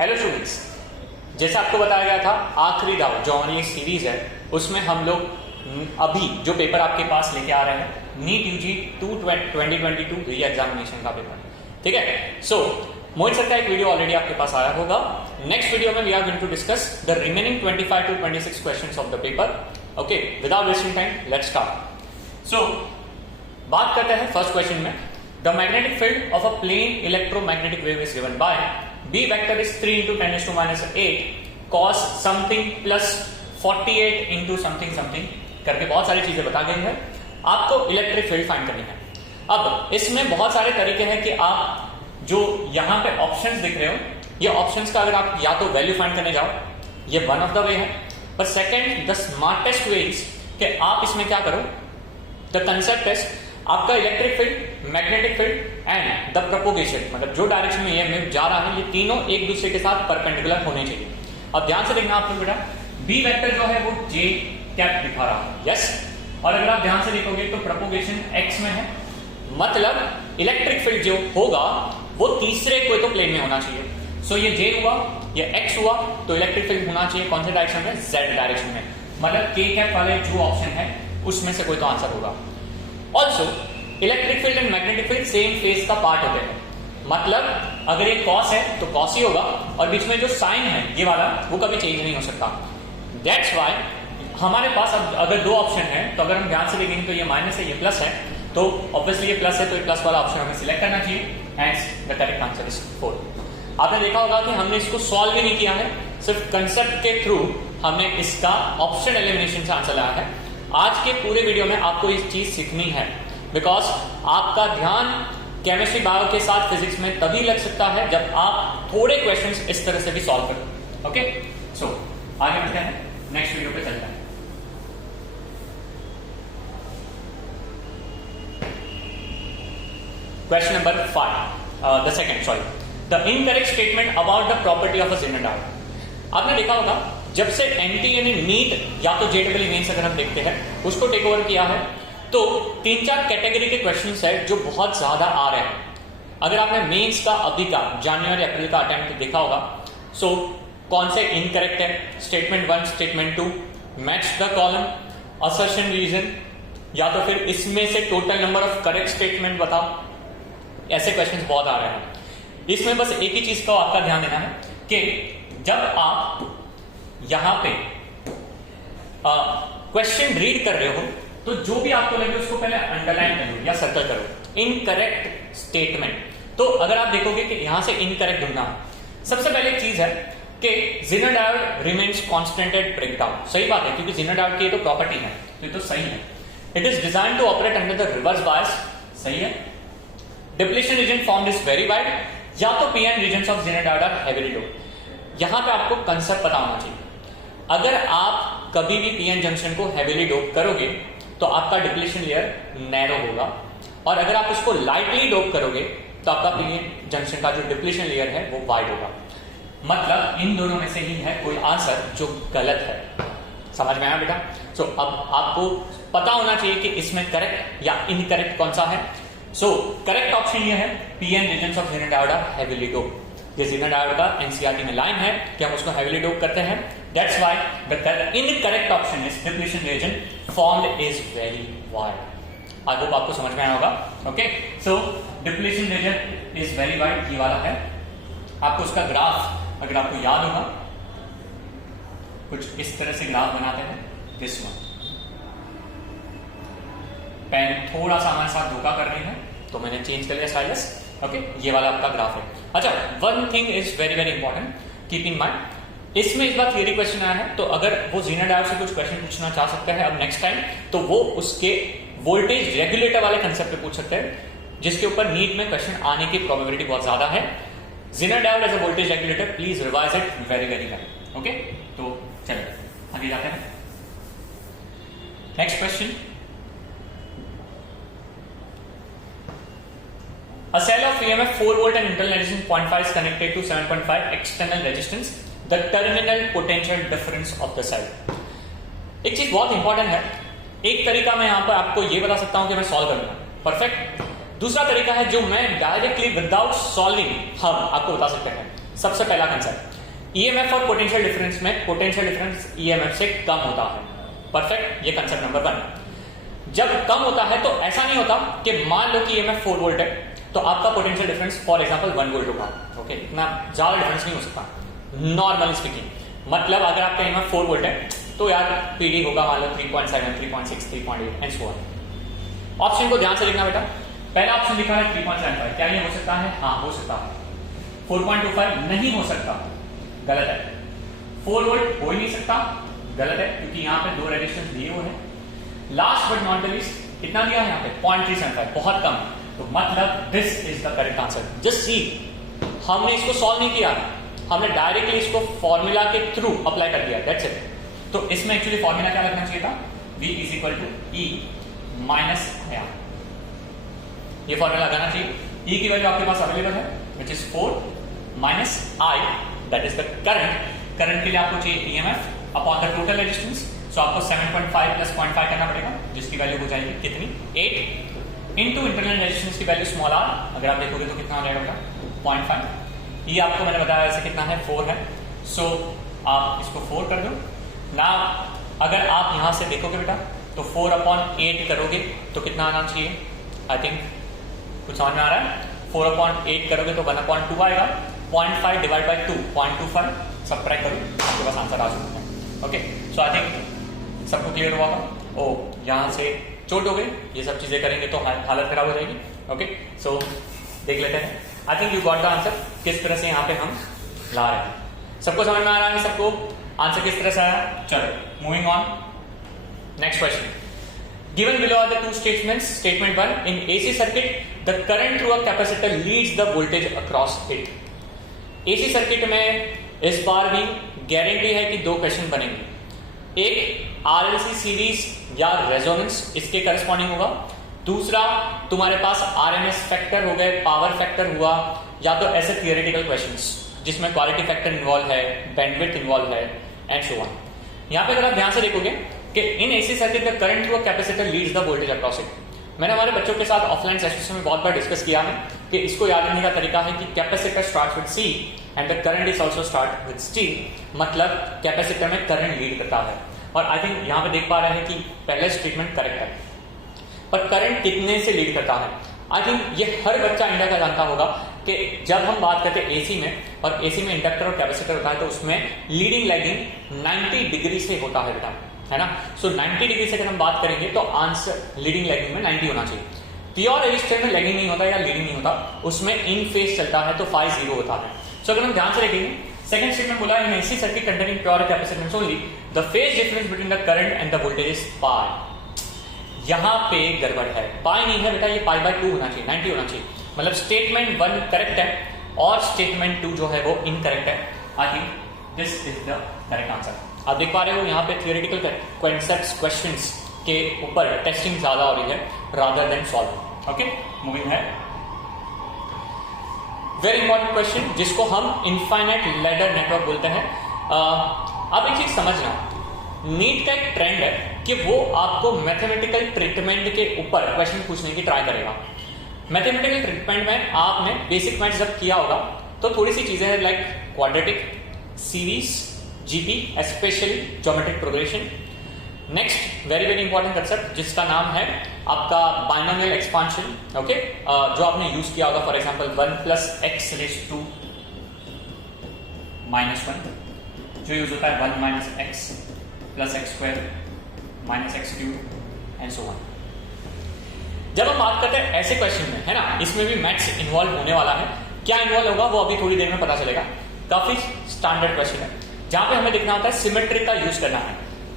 Hello students, जैसा आपको बताया गया था आखिरी दाव जो हमारी सीरीज है उसमें हम लोग अभी जो पेपर आपके पास लेके आ रहे हैं नीट यूजी 2022 री एग्जामिनेशन का पेपर, ठीक है। सो मोहित सर का एक वीडियो ऑलरेडी आपके पास आया होगा। नेक्स्ट वीडियो में we are going to discuss the remaining 25 to 26 questions of the paper. Okay, without wasting time let's start. So बात करते हैं फर्स्ट क्वेश्चन में। The magnetic field of a plane electromagnetic wave is given by B vector is 3 into 10 to minus 8 cos something plus 48 into something something करके बहुत सारी चीजें बता गई है। आपको इलेक्ट्रिक फील्ड फाइंड करनी है। अब इसमें बहुत सारे तरीके हैं कि आप जो यहाँ पे ऑप्शंस दिख रहे हो, ये ऑप्शंस का अगर आप या तो वैल्यू फाइंड करने जाओ, ये वन ऑफ द वे है। पर second the smartest way is कि आप इसमें क्या करो, द कंसेप्ट इज आपका electric field, magnetic field and the propagation, मतलब जो डायरेक्शन में ये जा रहा है ये तीनों एक दूसरे के साथ परपेंडिकुलर होने चाहिए। अब ध्यान से देखना आप लोग बेटा, बी वेक्टर जो है वो जे कैप दिखा रहा है, यस। और अगर आप ध्यान से देखोगे तो प्रोपोगेशन एक्स में है, मतलब इलेक्ट्रिक फील्ड जो होगा वो तीसरे कोई तो प्लेन में होना चाहिए। सो ये जे हुआ, ये एक्स हुआ, तो इलेक्ट्रिक फील्ड होना चाहिए कौन से डायरेक्शन में, जेड डायरेक्शन में। मतलब के कैप वाले जो ऑप्शन है उसमें से कोई तो आंसर होगा। Also electric field and magnetic field same face का पार्ट होते हैं, मतलब अगर ये कॉस है तो कॉस ही होगा और बीच में जो साइन है ये वाला वो कभी चेंज नहीं हो सकता। दैट्स व्हाई हमारे पास अब अगर दो ऑप्शन है तो अगर हम ध्यान से देखेंगे तो ये माइनस है, ये प्लस है, तो ऑब्वियसली ये प्लस है तो ये प्लस वाला ऑप्शन हमें सिलेक्ट करना चाहिए। And the correct answer is 4। आपने देखा होगा कि हमने इसको सॉल्व भी नहीं किया है, सिर्फ कंसेप्ट के थ्रू हमने इसका ऑप्शन एलिमिनेशन से आंसर लाया है। आज के पूरे वीडियो में आपको इस चीज सीखनी है, बिकॉज आपका ध्यान केमिस्ट्री बायो के साथ फिजिक्स में तभी लग सकता है जब आप थोड़े क्वेश्चंस इस तरह से भी सॉल्व करो। ओके, सो आगे बढ़ते हैं, नेक्स्ट वीडियो पे चलते हैं। Question number 5, the second, sorry, the incorrect statement about the property of a standard. आपने देखा होगा जब से एनटी यानी नीट या तो जेडब्ल्यू मेंस अगर हम देखते हैं उसको टेक ओवर किया है तो 3-4 कैटेगरी के क्वेश्चंस है जो बहुत ज्यादा आ रहे हैं। अगर आपने मेंस का अभी का जनवरी अप्रैल का अटेम्प्ट देखा होगा, सो कौन से इनकरेक्ट है, statement 1, statement 2, match the column, assertion reason, या तो फिर इसमें से total number of correct statement बताओ। ऐसे क्वेश्चंस बहुत आ रहे हैं। इसमें बस एक ही चीज का आपका ध्यान देना है कि जब आप यहां पे क्वेश्चन रीड कर रहे हो तो जो भी आपको लगे उसको पहले अंडरलाइन करो या सर्कल करो, इनकरेक्ट स्टेटमेंट। तो अगर आप देखोगे कि यहां से इनकरेक्ट ढूंढना, सबसे पहले चीज है कि zener diode remains constant at breakdown. सही बात है, क्योंकि जेनर डायोड की ये तो प्रॉपर्टी है, तो ये तो सही है। It is design to operate under the reverse bias, सही है। Depletion region formed is very wide, या तो PN region of zener diode are heavily doped. यहां पे आपको कंसेप्ट पता होना चाहिए। अगर आप कभी भी पीएन जंक्शन को हेवीली डोप करोगे तो आपका डिप्लीशन लेयर नैरो होगा, और अगर आप उसको लाइटली डोप करोगे तो आपका पीएन जंक्शन का जो डिप्लीशन लेयर है वो वाइड होगा। मतलब इन दोनों में से ही है कोई आंसर जो गलत है। समझ में आया बेटा? सो अब आपको पता होना चाहिए कि इसमें करेक्ट या इनकरेक्ट कौन सा है। सो करेक्ट ऑप्शन ये है, PN region of zener diode are heavily dope. ये जेनर डायोड का एनसीईआरटी में लाइन है कि हम उसको हेवीली डोप करते हैं। That's why the incorrect option is depletion region formed is very wide. I hope आपको समझ में आया होगा। Okay, so depletion region is very wide, ये वाला है। आपको उसका ग्राफ अगर आपको याद होगा, कुछ इस तरह से ग्राफ बनाते हैं, दिस वन। पेन थोड़ा सा हमारे साथ धोखा कर रही है तो मैंने चेंज कर लिया स्टाइलस। ओके, ये वाला आपका ग्राफ है। अच्छा, one thing is very very important, keep in mind, इसमें इस बार थियरी क्वेश्चन आया है तो अगर वो जेनर डायोड से कुछ क्वेश्चन पूछना चाह सकता है अब नेक्स्ट टाइम, तो वो उसके वोल्टेज रेगुलेटर वाले कंसेप्ट पे पूछ सकते हैं, जिसके ऊपर नीट में क्वेश्चन आने की प्रोबेबिलिटी बहुत ज्यादा है। Zener diode as a voltage regulator, please revise it very very well. Okay, तो चलिए आगे जाते हैं। Next question, a cell of EMF 4 volt and internal resistance 0.5 is connected to 7.5 external resistance, the terminal potential difference of the cell। एक चीज बहुत important है, एक तरीका मैं यहां पर आपको ये बता सकता हूं कि मैं सॉल्व करूंगा, परफेक्ट। दूसरा तरीका है जो मैं डायरेक्टली विदाउट सॉल्विंग हम आपको बता सकते हैं। सबसे पहला कंसेप्ट, ईएमएफ और पोटेंशियल डिफरेंस में पोटेंशियल डिफरेंस ईएमएफ से कम होता है। परफेक्ट, ये कंसेप्ट नंबर 1। जब कम होता है तो ऐसा नहीं होता कि मान लो कि ईएमएफ 4 वोल्ट है तो आपका potential difference for example 1 volt होगा। ओके, इतना ज्यादा डिफरेंस नहीं हो सकता नॉर्मली स्पीकिंग। मतलब अगर आपका ईएमएफ 4 वोल्ट है तो यार पीडी होगा मान लो 3.7, 3.6, 3.8 एंड सो ऑन। ऑप्शन को ध्यान से लिखना बेटा। पहला ऑप्शन लिखा है 3.75, क्या ये हो सकता है? हाँ हो सकता है। 4.25 नहीं हो सकता, गलत है। 4 वोल्ट हो ही नहीं सकता, गलत है, क्योंकि यहाँ पे 2 रेजिस्टेंस दिए हुए हैं। Last but not the least कितना दिया है यहाँ पे? 0.375, बहुत कम। तो मतलब this is the correct answer. Just see, हमने इसको सॉल्व नहीं किया, हमने डायरेक्टली इसको फॉर्मूला के थ्रू अप्लाई कर दिया, दैट्स इट। तो इसमें एक्चुअली फॉर्मूला क्या लगना चाहिए था? V is equal to E minus आया, ये फॉर्मूला लगाना चाहिए। E की वैल्यू आपके पास अवेलेबल है which is 4 minus I, that is the current. Current के लिए आपको चाहिए EMF upon the total resistance. So आपको 7.5 प्लस 0.5 करना पड़ेगा, जिसकी वैल्यू हो जाएगी कितनी? 8 इंटू इंटरनल रेजिस्टेंस की वैल्यू स्मॉल r, अगर आप देखोगे तो कितना हो जाएगा? 0.5। ये आपको मैंने बताया ऐसे कितना है? 4 है। सो आप इसको 4 कर दो ना। अगर आप यहां से देखोगे बेटा तो 4/8 करोगे तो कितना आना चाहिए? आई थिंक कुछ समझ में आ रहा है? 4/8 करोगे तो 1/2 आएगा। 0.5 डिवाइड बाई 2, 0.25 सब्ट्रैक्ट करो, आपके पास आंसर आ सकता है। ओके, सो आई थिंक सबको क्लियर हुआ होगा। ओ यहां से चोट हो गई, ये सब चीजें करेंगे तो हालत खराब हो जाएगी। ओके, सो देख लेते हैं। आई think you got the answer, किस तरह से यहाँ पे हम ला रहे हैं। सबको समझ में आ रहा है? सबको आंसर किस तरह से आया? चलो moving on, next question. Given below are the two statements. Statement 1, in AC circuit, the current through a capacitor leads the voltage across it. AC circuit में इस बार भी गारंटी है कि 2 क्वेश्चन बनेंगे। एक RLC सीरीज या रेजोनेंस, इसके corresponding होगा। दूसरा तुम्हारे पास RMS फैक्टर हो गए, पावर फैक्टर हुआ, या तो ऐसे थियोरेटिकल क्वेश्चंस जिसमें क्वालिटी फैक्टर इन्वॉल्व है, बैंडविड्थ इन्वॉल्व है एंड सो ऑन। यहां पे अगर आप ध्यान से देखोगे कि in AC circuit the current through a capacitor leads the voltage across it. मैंने हमारे बच्चों के साथ ऑफलाइन सेशंस में बहुत बार डिस्कस किया है कि इसको याद रखने का तरीका है कि capacitor starts with C and the current is also start with T, मतलब कैपेसिटर में करंट लीड करता है। और आई थिंक यहां पे देख पा रहे हैं कि पहला स्टेटमेंट करेक्ट है, पर करंट कितने से लीड करता है? आई थिंक ये हर बच्चा इंडिया का जानता होगा कि जब हम बात करते हैं एसी में, और एसी में इंडक्टर और कैपेसिटर होता है, तो उसमें लीडिंग लैगिंग 90 डिग्री से होता है बेटा, है ना। सो 90 डिग्री से अगर हम बात करेंगे तो आंसर लीडिंग लैगिंग में 90 होना चाहिए। प्योर रेजिस्टर में लैगिंग नहीं होता या लीडिंग नहीं होता, उसमें इन फेज चलता है तो फाई 0 होता है। सो अगर हम ध्यान से देखेंगे, सेकंड स्टेटमेंट बोला in AC circuit containing pure capacitance only the phase difference between the current and the voltage is pi. यहां पे गड़बड़ है, पाई नहीं है बेटा, ये पाई बाय 2 होना चाहिए, 90 होना चाहिए। मतलब स्टेटमेंट 1 करेक्ट है और स्टेटमेंट 2 जो है वो इनकरेक्ट है। I think this is the correct answer. आप देख पा रहे हो यहाँ पे थियोरेटिकल कॉन्सेप्ट्स क्वेश्चंस के ऊपर टेस्टिंग ज्यादा हो रही है rather than solve. Okay, moving है। वेरी इंपॉर्टेंट क्वेश्चन जिसको हम इनफाइनाइट लैडर नेटवर्क बोलते हैं। अब एक चीज समझना, नीट का एक ट्रेंड है कि वो आपको मैथमेटिकल ट्रीटमेंट के ऊपर क्वेश्चन पूछने की ट्राई करेगा। मैथमेटिकल ट्रीटमेंट में आपने बेसिक मैथ्स जब किया होगा तो थोड़ी सी चीजें हैं like quadratic, series, GP, specially geometric progression. Next very very important concept जिसका नाम है आपका बाइनोमियल एक्सपांशन। ओके, जो आपने यूज किया होगा फॉर एग्जांपल 1 + x⁻² -1, जो यूज होता है 1 - x + x² - x³ and so on. जब हम बात करते हैं ऐसे क्वेश्चन में, है ना, इसमें भी मैथ्स इन्वॉल्व होने वाला है। क्या इन्वॉल्व होगा वो अभी थोड़ी देर में पता चलेगा। काफी स्टैंडर्ड क्वेश्चन है जहां पे हमें देखना होता है सिमेट्री का यूज करना है।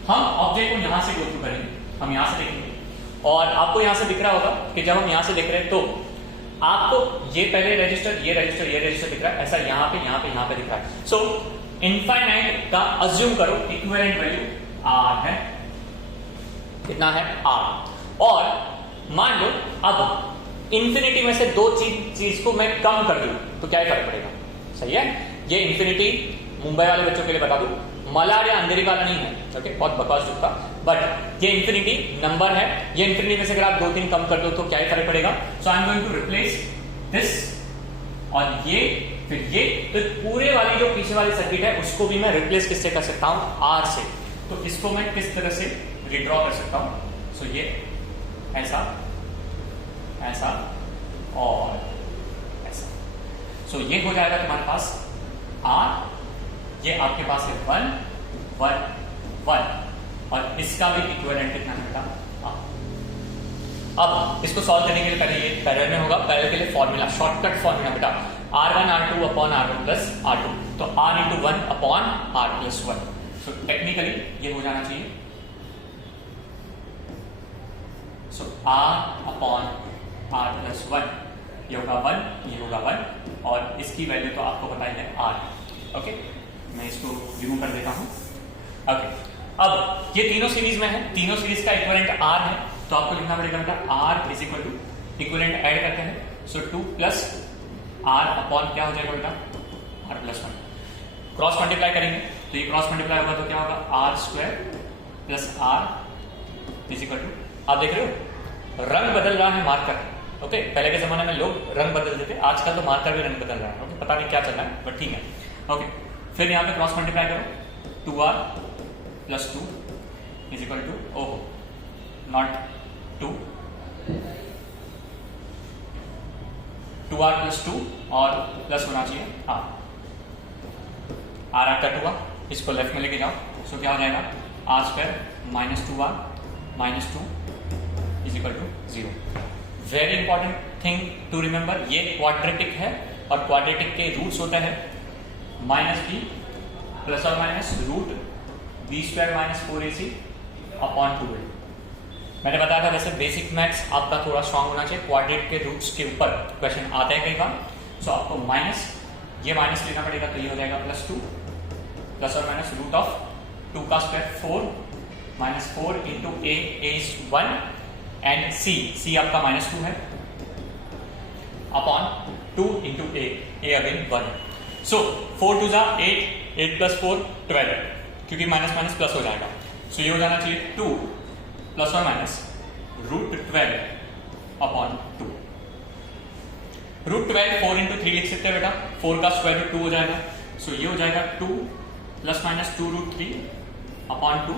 हम ऑब्जेक्ट को यहां से गो थ्रू करेंगे, हम यहां से देखेंगे और आपको यहां से दिख रहा होगा कि जब हम यहां से देख रहे हैं तो आपको ये पहले रजिस्टर, ये रजिस्टर, ये रजिस्टर दिख रहा है, ऐसा यहां पे यहां पे यहां पे दिख रहा है। सो इनफाइनाइट का अज्यूम करो इक्विवेलेंट वैल्यू r है, कितना है r, और मान लो अब इंफिनिटी में से 2 चीज को मैं कम कर दूं तो क्या फर्क पड़ेगा? सही है, ये इंफिनिटी मुंबई वाले बच्चों के लिए बता दूं, मलाड या अंधेरी वाला नहीं है। ओके, बहुत बकवास जुटता, बट ये इंफिनिटी नंबर है। ये इंफिनिटी में से अगर आप 2-3 कम कर दो तो क्या फर्क पड़ेगा? So I am going to replace this और ये फिर ये तो पूरे वाली जो पीछे वाली सर्किट है उसको भी मैं रिप्लेस किससे कर सकता हूं, आर से। तो इसको मैं किस तरह से रिड्रॉ कर सकता हूं, सो ये ऐसा ऐसा और ऐसा। सो ये हो जाएगा तुम्हारे पास आर, ये आपके पास है 1 1 1 और इसका भी इक्विवेलेंट कितना है बेटा। अब इसको सॉल्व करने के लिए पहले ये पैरेलल में होगा, पैरेलल के लिए फॉर्मूला, शॉर्टकट फॉर्मूला बेटा R1 R2 upon R1 plus R2, तो R into 1 upon R plus 1। So technically ये हो जाना चाहिए, सो R अपॉन R प्लस 1, ये होगा 1, ये होगा 1 और इसकी वैल्यू तो आपको पता ही है R। ओके, मैं इसको रिमूव कर देता हूं। ओके, अब ये तीनों सीरीज में है, तीनों सीरीज का इक्विवेलेंट R है, तो आपको लिखना पड़ेगा बेटा R is equal to, equivalent add करते हैं, सो 2 प्लस R अपॉन क्या हो जाएगा बेटा R प्लस 1। क्रॉस मल्टीप्लाई करेंगे तो ये क्रॉस मल्टीप्लाई होगा तो क्या होगा R square plus R is equal to, आप देख रहे हो रंग बदल रहा है मार्कर। ओके, पहले के जमाने में लोग रंग बदल देते, आजकल तो मार्कर भी रंग बदल रहा है। ओके, पता नहीं क्या चल रहा है बट ठीक है। ओके, फिर यहाँ पे क्रॉस मल्टीप्लाई करो, 2R plus 2 is equal to, ओहो नॉट 2, 2R प्लस 2 और प्लस होना चाहिए R, R कट हुआ, इसको लेफ्ट में लेके जाओ, सो क्या हो जाएगा R square minus 2R minus 2 is equal to 0। Very important thing to remember, ये क्वाड्रेटिक है और क्वाड्रेटिक के रूट्स होता है माइनस बी प्लस और minus root B square minus 4ac upon 2a। मैंने बताया था वैसे बेसिक मैथ्स आपका थोड़ा स्ट्रांग होना चाहिए, क्वाड्रेटिक के रूट्स के ऊपर क्वेश्चन आता है कई बार। सो आपको माइनस, ये माइनस लेना पड़ेगा तो ये हो जाएगा प्लस 2 प्लस और माइनस रूट ऑफ 2 का square 4 minus 4 into a is 1 and c आपका माइनस 2 है अपॉन 2 इंटू a अगेन 1 है। सो 4 2 जा 8 प्लस 4 12, क्योंकि माइनस माइनस प्लस हो जाएगा। सो ये हो जाना चाहिए 2 प्लस और minus root 12 upon 2। Root 12 4 into 3 लिख सकते हैं बेटा, 4 का स्क्वायर रूट 2 हो जाएगा। सो ये हो जाएगा 2 plus minus 2 root 3 upon 2,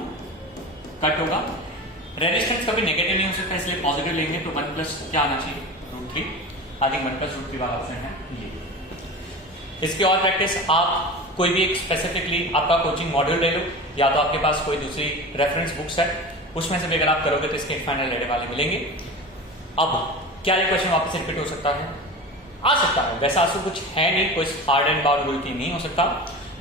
cut होगा। रेजिस्टेंस कभी नेगेटिव नहीं हो सकता इसलिए पॉजिटिव लेंगे, तो 1 प्लस क्या आना चाहिए रूट 3, आगे 1 प्लस रूट 3 वाला ऑप्शन है ये। इसकी और प्रैक्टिस आप कोई भी एक स्पेसिफिकली आपका कोचिंग मॉड्यूल ले लो, या तो आपके पास कोई दूसरी रेफरेंस बुक्स है, उसमें से भी अगर आप करोगे तो इसके फाइनल रेडे वाले मिलेंगे। अब क्या ये क्वेश्चन वापस रिपीट हो सकता है? आ सकता है, वैसा आंसर कुछ है नहीं, कोई हार्ड एंड बाउंड रूल की नहीं हो सकता।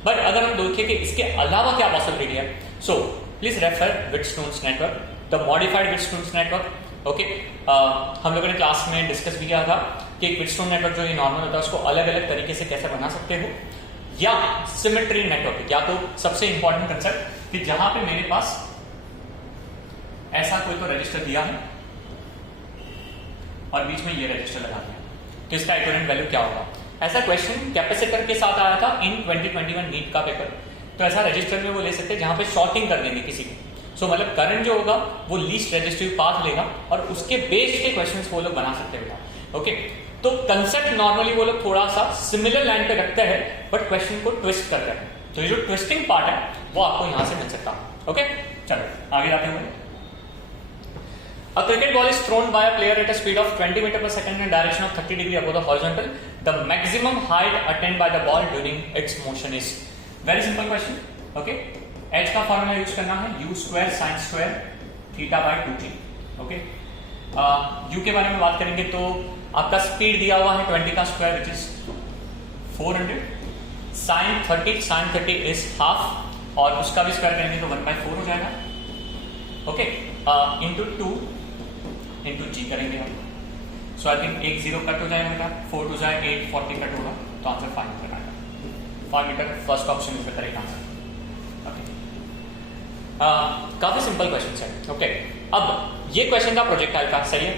बट अगर हम देखें कि इसके अलावा क्या पॉसिबिलिटी है, so please refer Wheatstone's network, the modified Wheatstone's network. Okay, हम लोगों ने क्लास में डिस्कस भी किया था कि व्हिटस्टोन नेटवर्क जो ये नॉर्मल होता है उसको अलग अलग तरीके से कैसे बना सकते हो, या सिमेट्री नेटवर्क, या तो सबसे इंपॉर्टेंट कंसेप्ट कि जहां पे मेरे पास ऐसा कोई तो रजिस्टर दिया है और बीच में ये रजिस्टर लगा दिया, तो इसका इक्विवेलेंट वैल्यू क्या होगा। ऐसा क्वेश्चन कैपेसिटर के साथ आया था इन 2021 नीट का पेपर, तो ऐसा रजिस्टर में वो ले सकते हैं जहां पे शॉर्टिंग कर देंगे किसी को। सो मतलब करंट जो होगा वो लीस्ट रजिस्टिव पाथ लेगा और उसके बेस के क्वेश्चंस वो लोग बना सकते हैं। ओके, तो कंसेप्ट नॉर्मली वो लोग थोड़ा सा सिमिलर लाइन पे रखते हैं बट क्वेश्चन को ट्विस्ट करते हैं, तो ये जो ट्विस्टिंग पार्ट है वो आपको यहां से मिल सकता है। ओके, चलो आगे जाते हुए। A cricket ball is thrown by a player at a speed of 20 meter per second in a direction of 30 degree above the horizontal. The maximum height attained by the ball during its motion is. Very simple question. Okay. H का formula use करना है u square sine square theta by 2t. Okay, u के बारे में बात करेंगे तो आपका स्पीड दिया हुआ है 20 का square which is 400, sine 30 is half और उसका भी स्क्वायर करेंगे तो 1/4 हो जाएगा। ओके, इंटू 2 इंटू जी करेंगे हम, सो आई थिंक 1 0 कट हो जाएगा, 4 2 जाए 8 40 कट होगा, तो आंसर 5 मीटर आएगा। 5 metre first option is the correct answer. काफी सिंपल क्वेश्चन है। ओके, अब ये क्वेश्चन था प्रोजेक्टाइल का, सही है।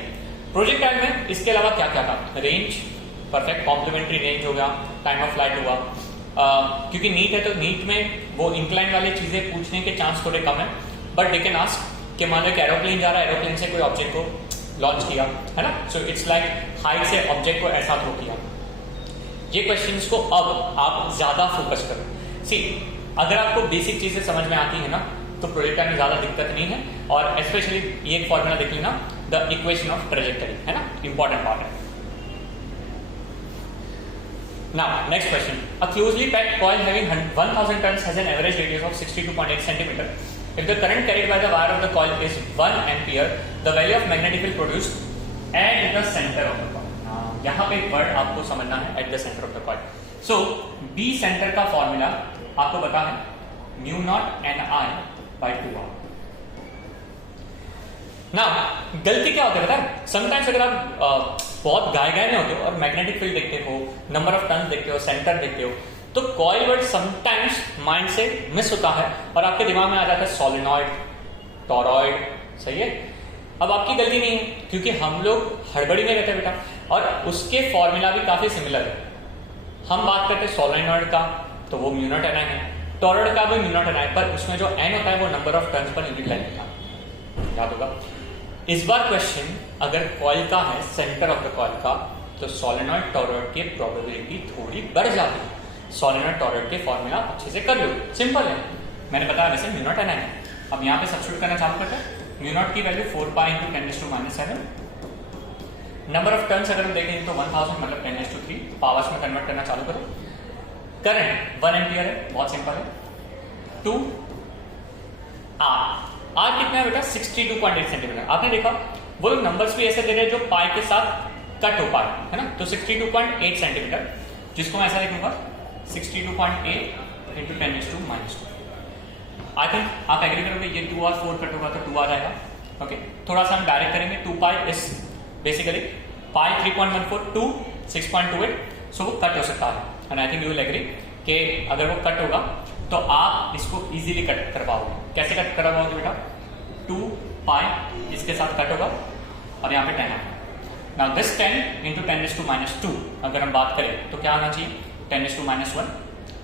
प्रोजेक्टाइल में इसके अलावा क्या क्या था? रेंज, परफेक्ट कॉम्प्लीमेंट्री रेंज हो गया, टाइम ऑफ फ्लाइट हुआ। क्योंकि नीट है तो नीट में वो इंक्लाइन वाली चीजें पूछने के चांस थोड़े कम है, बट दे कैन आस्क कि मान लो एक एरोप्लेन जा रहा है, एरोप्लेन से कोई ऑब्जेक्ट को लॉन्च किया है ना, सो इट्स लाइक हाइट से ऑब्जेक्ट को ऐसा थ्रो किया, ये क्वेश्चंस को अब आप ज्यादा फोकस करो। सी अगर आपको बेसिक चीजें समझ में आती है ना तो प्रोजेक्टर में ज्यादा दिक्कत नहीं है। और स्पेशली ये एक फॉर्मूला देख लेना, द इक्वेशन ऑफ ट्रेजेक्टरी, है ना, इंपॉर्टेंट पार्ट है। Now, next question. A closely packed coil having 1000 turns has an average radius of 62.8 cm. If the current carried by the wire of the coil is 1 ampere, the value of magnetic field produced at the center of the coil. यहाँ पे word आपको समझना है, at the center of the coil. So, B center का formula आपको पता है, mu not an I by 2r. Now, गलती क्या होती है पता है? समटाइम्स अगर आप बहुत गाय में होते हो और मैग्नेटिक फील्ड देखते हो, नंबर ऑफ टर्न देखते हो, सेंटर देखते हो, तो कॉइल वर्ड समटाइम्स माइंड से मिस होता है और आपके दिमाग में आ जाता है सोलेनॉइड, टॉरॉइड। सही है? अब आपकी गलती नहीं है क्योंकि हम लोग हड़बड़ी में रहते हैं बेटा, और उसके फॉर्मूला भी काफी सिमिलर है। हम बात करते हैं सोलेनॉइड का तो वो म्यू नॉट एन आई है, टॉरॉइड का भी म्यू नॉट एन आई, पर उसमें जो एन होता है वो number of turns per unit line का, याद होगा। इस बार क्वेश्चन अगर कॉइल का है, सेंटर ऑफ द कॉइल का, तो सोलेनॉइड टॉरॉइड की प्रोबेबिलिटी थोड़ी बढ़ जाती है। सोलेनॉइड टॉरॉइड के फॉर्मूला अच्छे से कर लो, सिंपल है, मैंने बताया वैसे म्यू नॉट एन आई है। अब यहाँ पे सब्स्टिट्यूट करना चालू करते हैं। म्यू नॉट की value 4 pi into 10⁻⁷। Number of turns अगर हम देखें तो 1000 मतलब 10⁻3। पावर्स में कन्वर्ट करना चालू करो। करंट 1 एम्पियर है, बहुत सिंपल है। 2 आर, आर कितना है बेटा? 62.8 सेंटीमीटर। आपने देखा वो लोग नंबर्स भी ऐसे दे रहे हैं जो पाई के साथ कट हो पाए, है ना, तो 62.8 सेंटीमीटर, जिसको मैं ऐसा लिखूंगा 62.8 इंटू 10⁻²। आई थिंक आप एग्री करोगे, ये 2 और 4 कट होगा तो 2 आ जाएगा। ओके, थोड़ा सा हम डायरेक्ट करेंगे। 2 pi is basically pi 3.14 to 6.28, so वो कट हो सकता है। And I think you will agree कि अगर वो कट होगा तो आप इसको इजीली कट कर पाओगे। कैसे कट कर पाओगे बेटा? 2 पाई इसके साथ कट होगा और यहाँ पे 10 है। नाउ दिस 10 इंटू 10⁻², अगर हम बात करें तो क्या आना चाहिए? 10⁻1।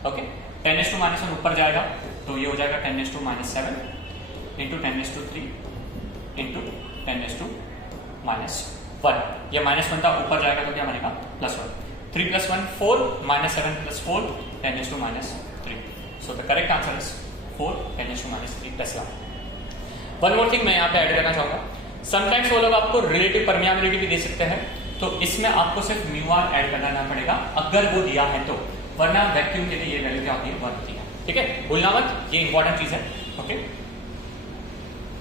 ओके, 10⁻1 ऊपर जाएगा तो ये हो जाएगा 10⁻7 इंटू 10⁻3 इंटू 10⁻1। ये -1 था, ऊपर जाएगा तो क्या बनेगा? +1। 3 + 1 4, -7 + 4 10⁻3। So the correct answer is 4 10⁻3 + 1. One more thing मैं यहाँ पे ऐड करना चाहूंगा। समटाइम्स वो लोग आपको रिलेटिव परमियाबिलिटी भी दे सकते हैं, तो इसमें आपको सिर्फ μr ऐड करना पड़ेगा अगर वो दिया है तो, वरना वैक्यूम के लिए ये वैल्यू क्या होती है? 1 होती है। ठीक है, भूलना मत, ये इंपॉर्टेंट चीज है। ओके,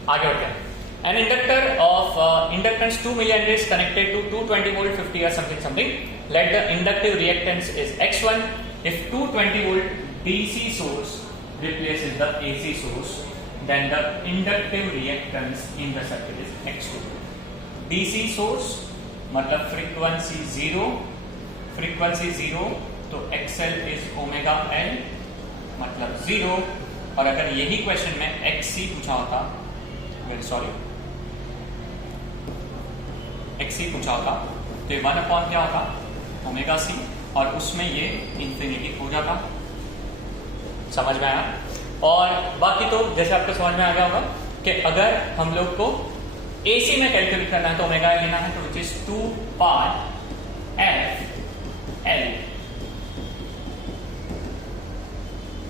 आगे बढ़ते हैं। An inductor of inductance 2 milliamp is connected to 220 volt 50 or something. Let the inductive reactance is X1. If 220 volt DC source replaces the AC source, then the inductive reactance in the circuit is X2. DC source मतलब frequency 0, तो XL is omega L मतलब 0। और अगर यही question में XC पूछा होता, very sorry, XC पूछा होता तो ये 1/, क्या होता? ओमेगा C, और उसमें ये इंफिनिटी हो जाता। समझ में आया? और बाकी तो जैसे आपको समझ में आ गया होगा कि अगर हम लोग को AC में कैलकुलेट करना है तो ओमेगा लेना है, तो which is 2 pi f L।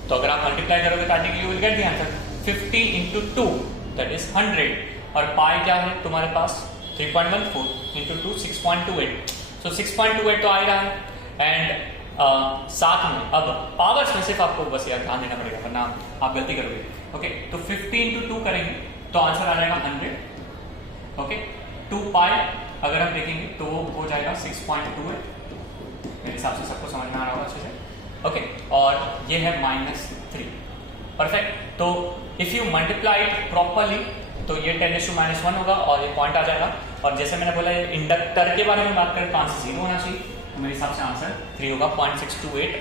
तो अगर आप मल्टीप्लाई करोगे practically you will get the answer 50 into 2 that is 100, और पाई क्या है तुम्हारे पास? 3.14 इंटू 2 6.28, सो 6.28 तो आ ही रहा है। एंड साथ में अब पावर्स में सिर्फ आपको बस यार ध्यान देना पड़ेगा, वरना आप गलती करोगे। ओके, तो 50 इंटू 2 करेंगे तो आंसर आ जाएगा 100। ओके, 2 पाई अगर हम देखेंगे तो हो जाएगा 6.28। मेरे हिसाब से सबको समझ में आ रहा होगा अच्छे से। ओके, और ये है -3। परफेक्ट। तो इफ यू मल्टीप्लाई प्रॉपरली तो ये 10⁻1 होगा और ये पॉइंट आ जाएगा। और जैसे मैंने बोला इंडक्टर के बारे में बात करें तो आंसर 0 होना चाहिए, तो मेरे हिसाब से आंसर 3 होगा 0.628,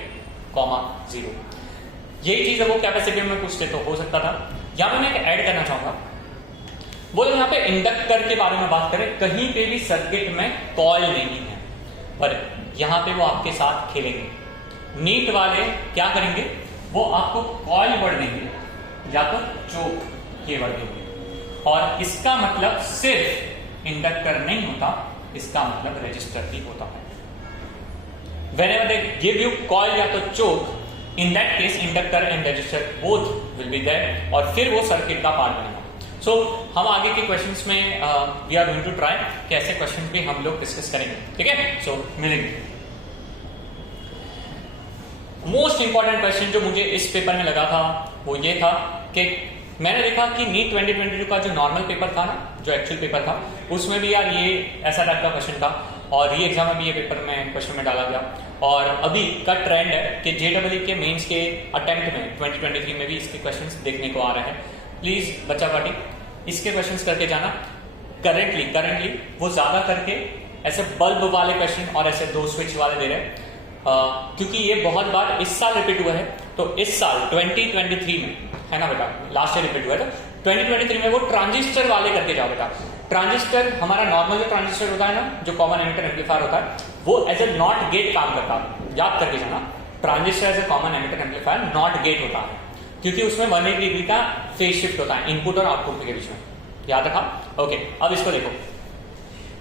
0। यही चीज है वो कैपेसिटर में पूछते तो हो सकता था। यहाँ पे मैं एक ऐड करना चाहूंगा, बोलो यहाँ पे इंडक्टर के बारे में बात करें, कहीं पे भी सर्किट में कॉइल नहीं है, पर यहाँ पे वो आपके साथ खेलेंगे। नीट वाले क्या करेंगे? वो आपको कॉइल वर्ड देंगे या तो चोक ये वर्ड देंगे, और इसका मतलब सिर्फ इंडक्टर नहीं होता, इसका मतलब रेजिस्टर भी होता है। whenever they give you coil या तो choke, in that case inductor and resistor both will be there और फिर वो सर्किट का पार्ट बनेगा. So हम आगे के क्वेश्चंस में we are going to try कि ऐसे क्वेश्चंस भी हम लोग डिस्कस करेंगे. ठीक है, सो मिलेंगे. मोस्ट इंपॉर्टेंट क्वेश्चन जो मुझे इस पेपर में लगा था वो ये था कि मैंने देखा कि नीट 2022 का जो नॉर्मल पेपर था ना, जो एक्चुअल पेपर था, उसमें भी यार ये ऐसा टाइप का क्वेश्चन था और री एग्जाम में भी ये पेपर में क्वेश्चन में डाला गया. और अभी का ट्रेंड है कि JEE के मेंस के अटेम्प्ट में 2023 में भी इसके क्वेश्चंस देखने को आ रहे हैं. प्लीज बच्चा पार्टी इसके क्वेश्चंस करके जाना. करंटली वो ज्यादा करके ऐसे बल्ब वाले क्वेश्चन और ऐसे 2 स्विच वाले दे रहे हैं, क्योंकि ये बहुत बार इस साल रिपीट हुआ है. तो इस साल 2023 में है ना बेटा, लास्ट ईयर रिपीट हुआ है, तो 2023 में वो ट्रांजिस्टर वाले करके जाओ बेटा. ट्रांजिस्टर हमारा नॉर्मल जो ट्रांजिस्टर होता है ना, जो कॉमन एमिटर एम्पलीफायर होता है, वो एज ए नॉट गेट काम करता है. याद करके जाना, transistor as a common emitter amplifier not gate होता है, क्योंकि उसमें 180 डिग्री का फेज शिफ्ट होता है इनपुट और आउटपुट के बीच में. याद रखा. ओके, अब इसको देखो,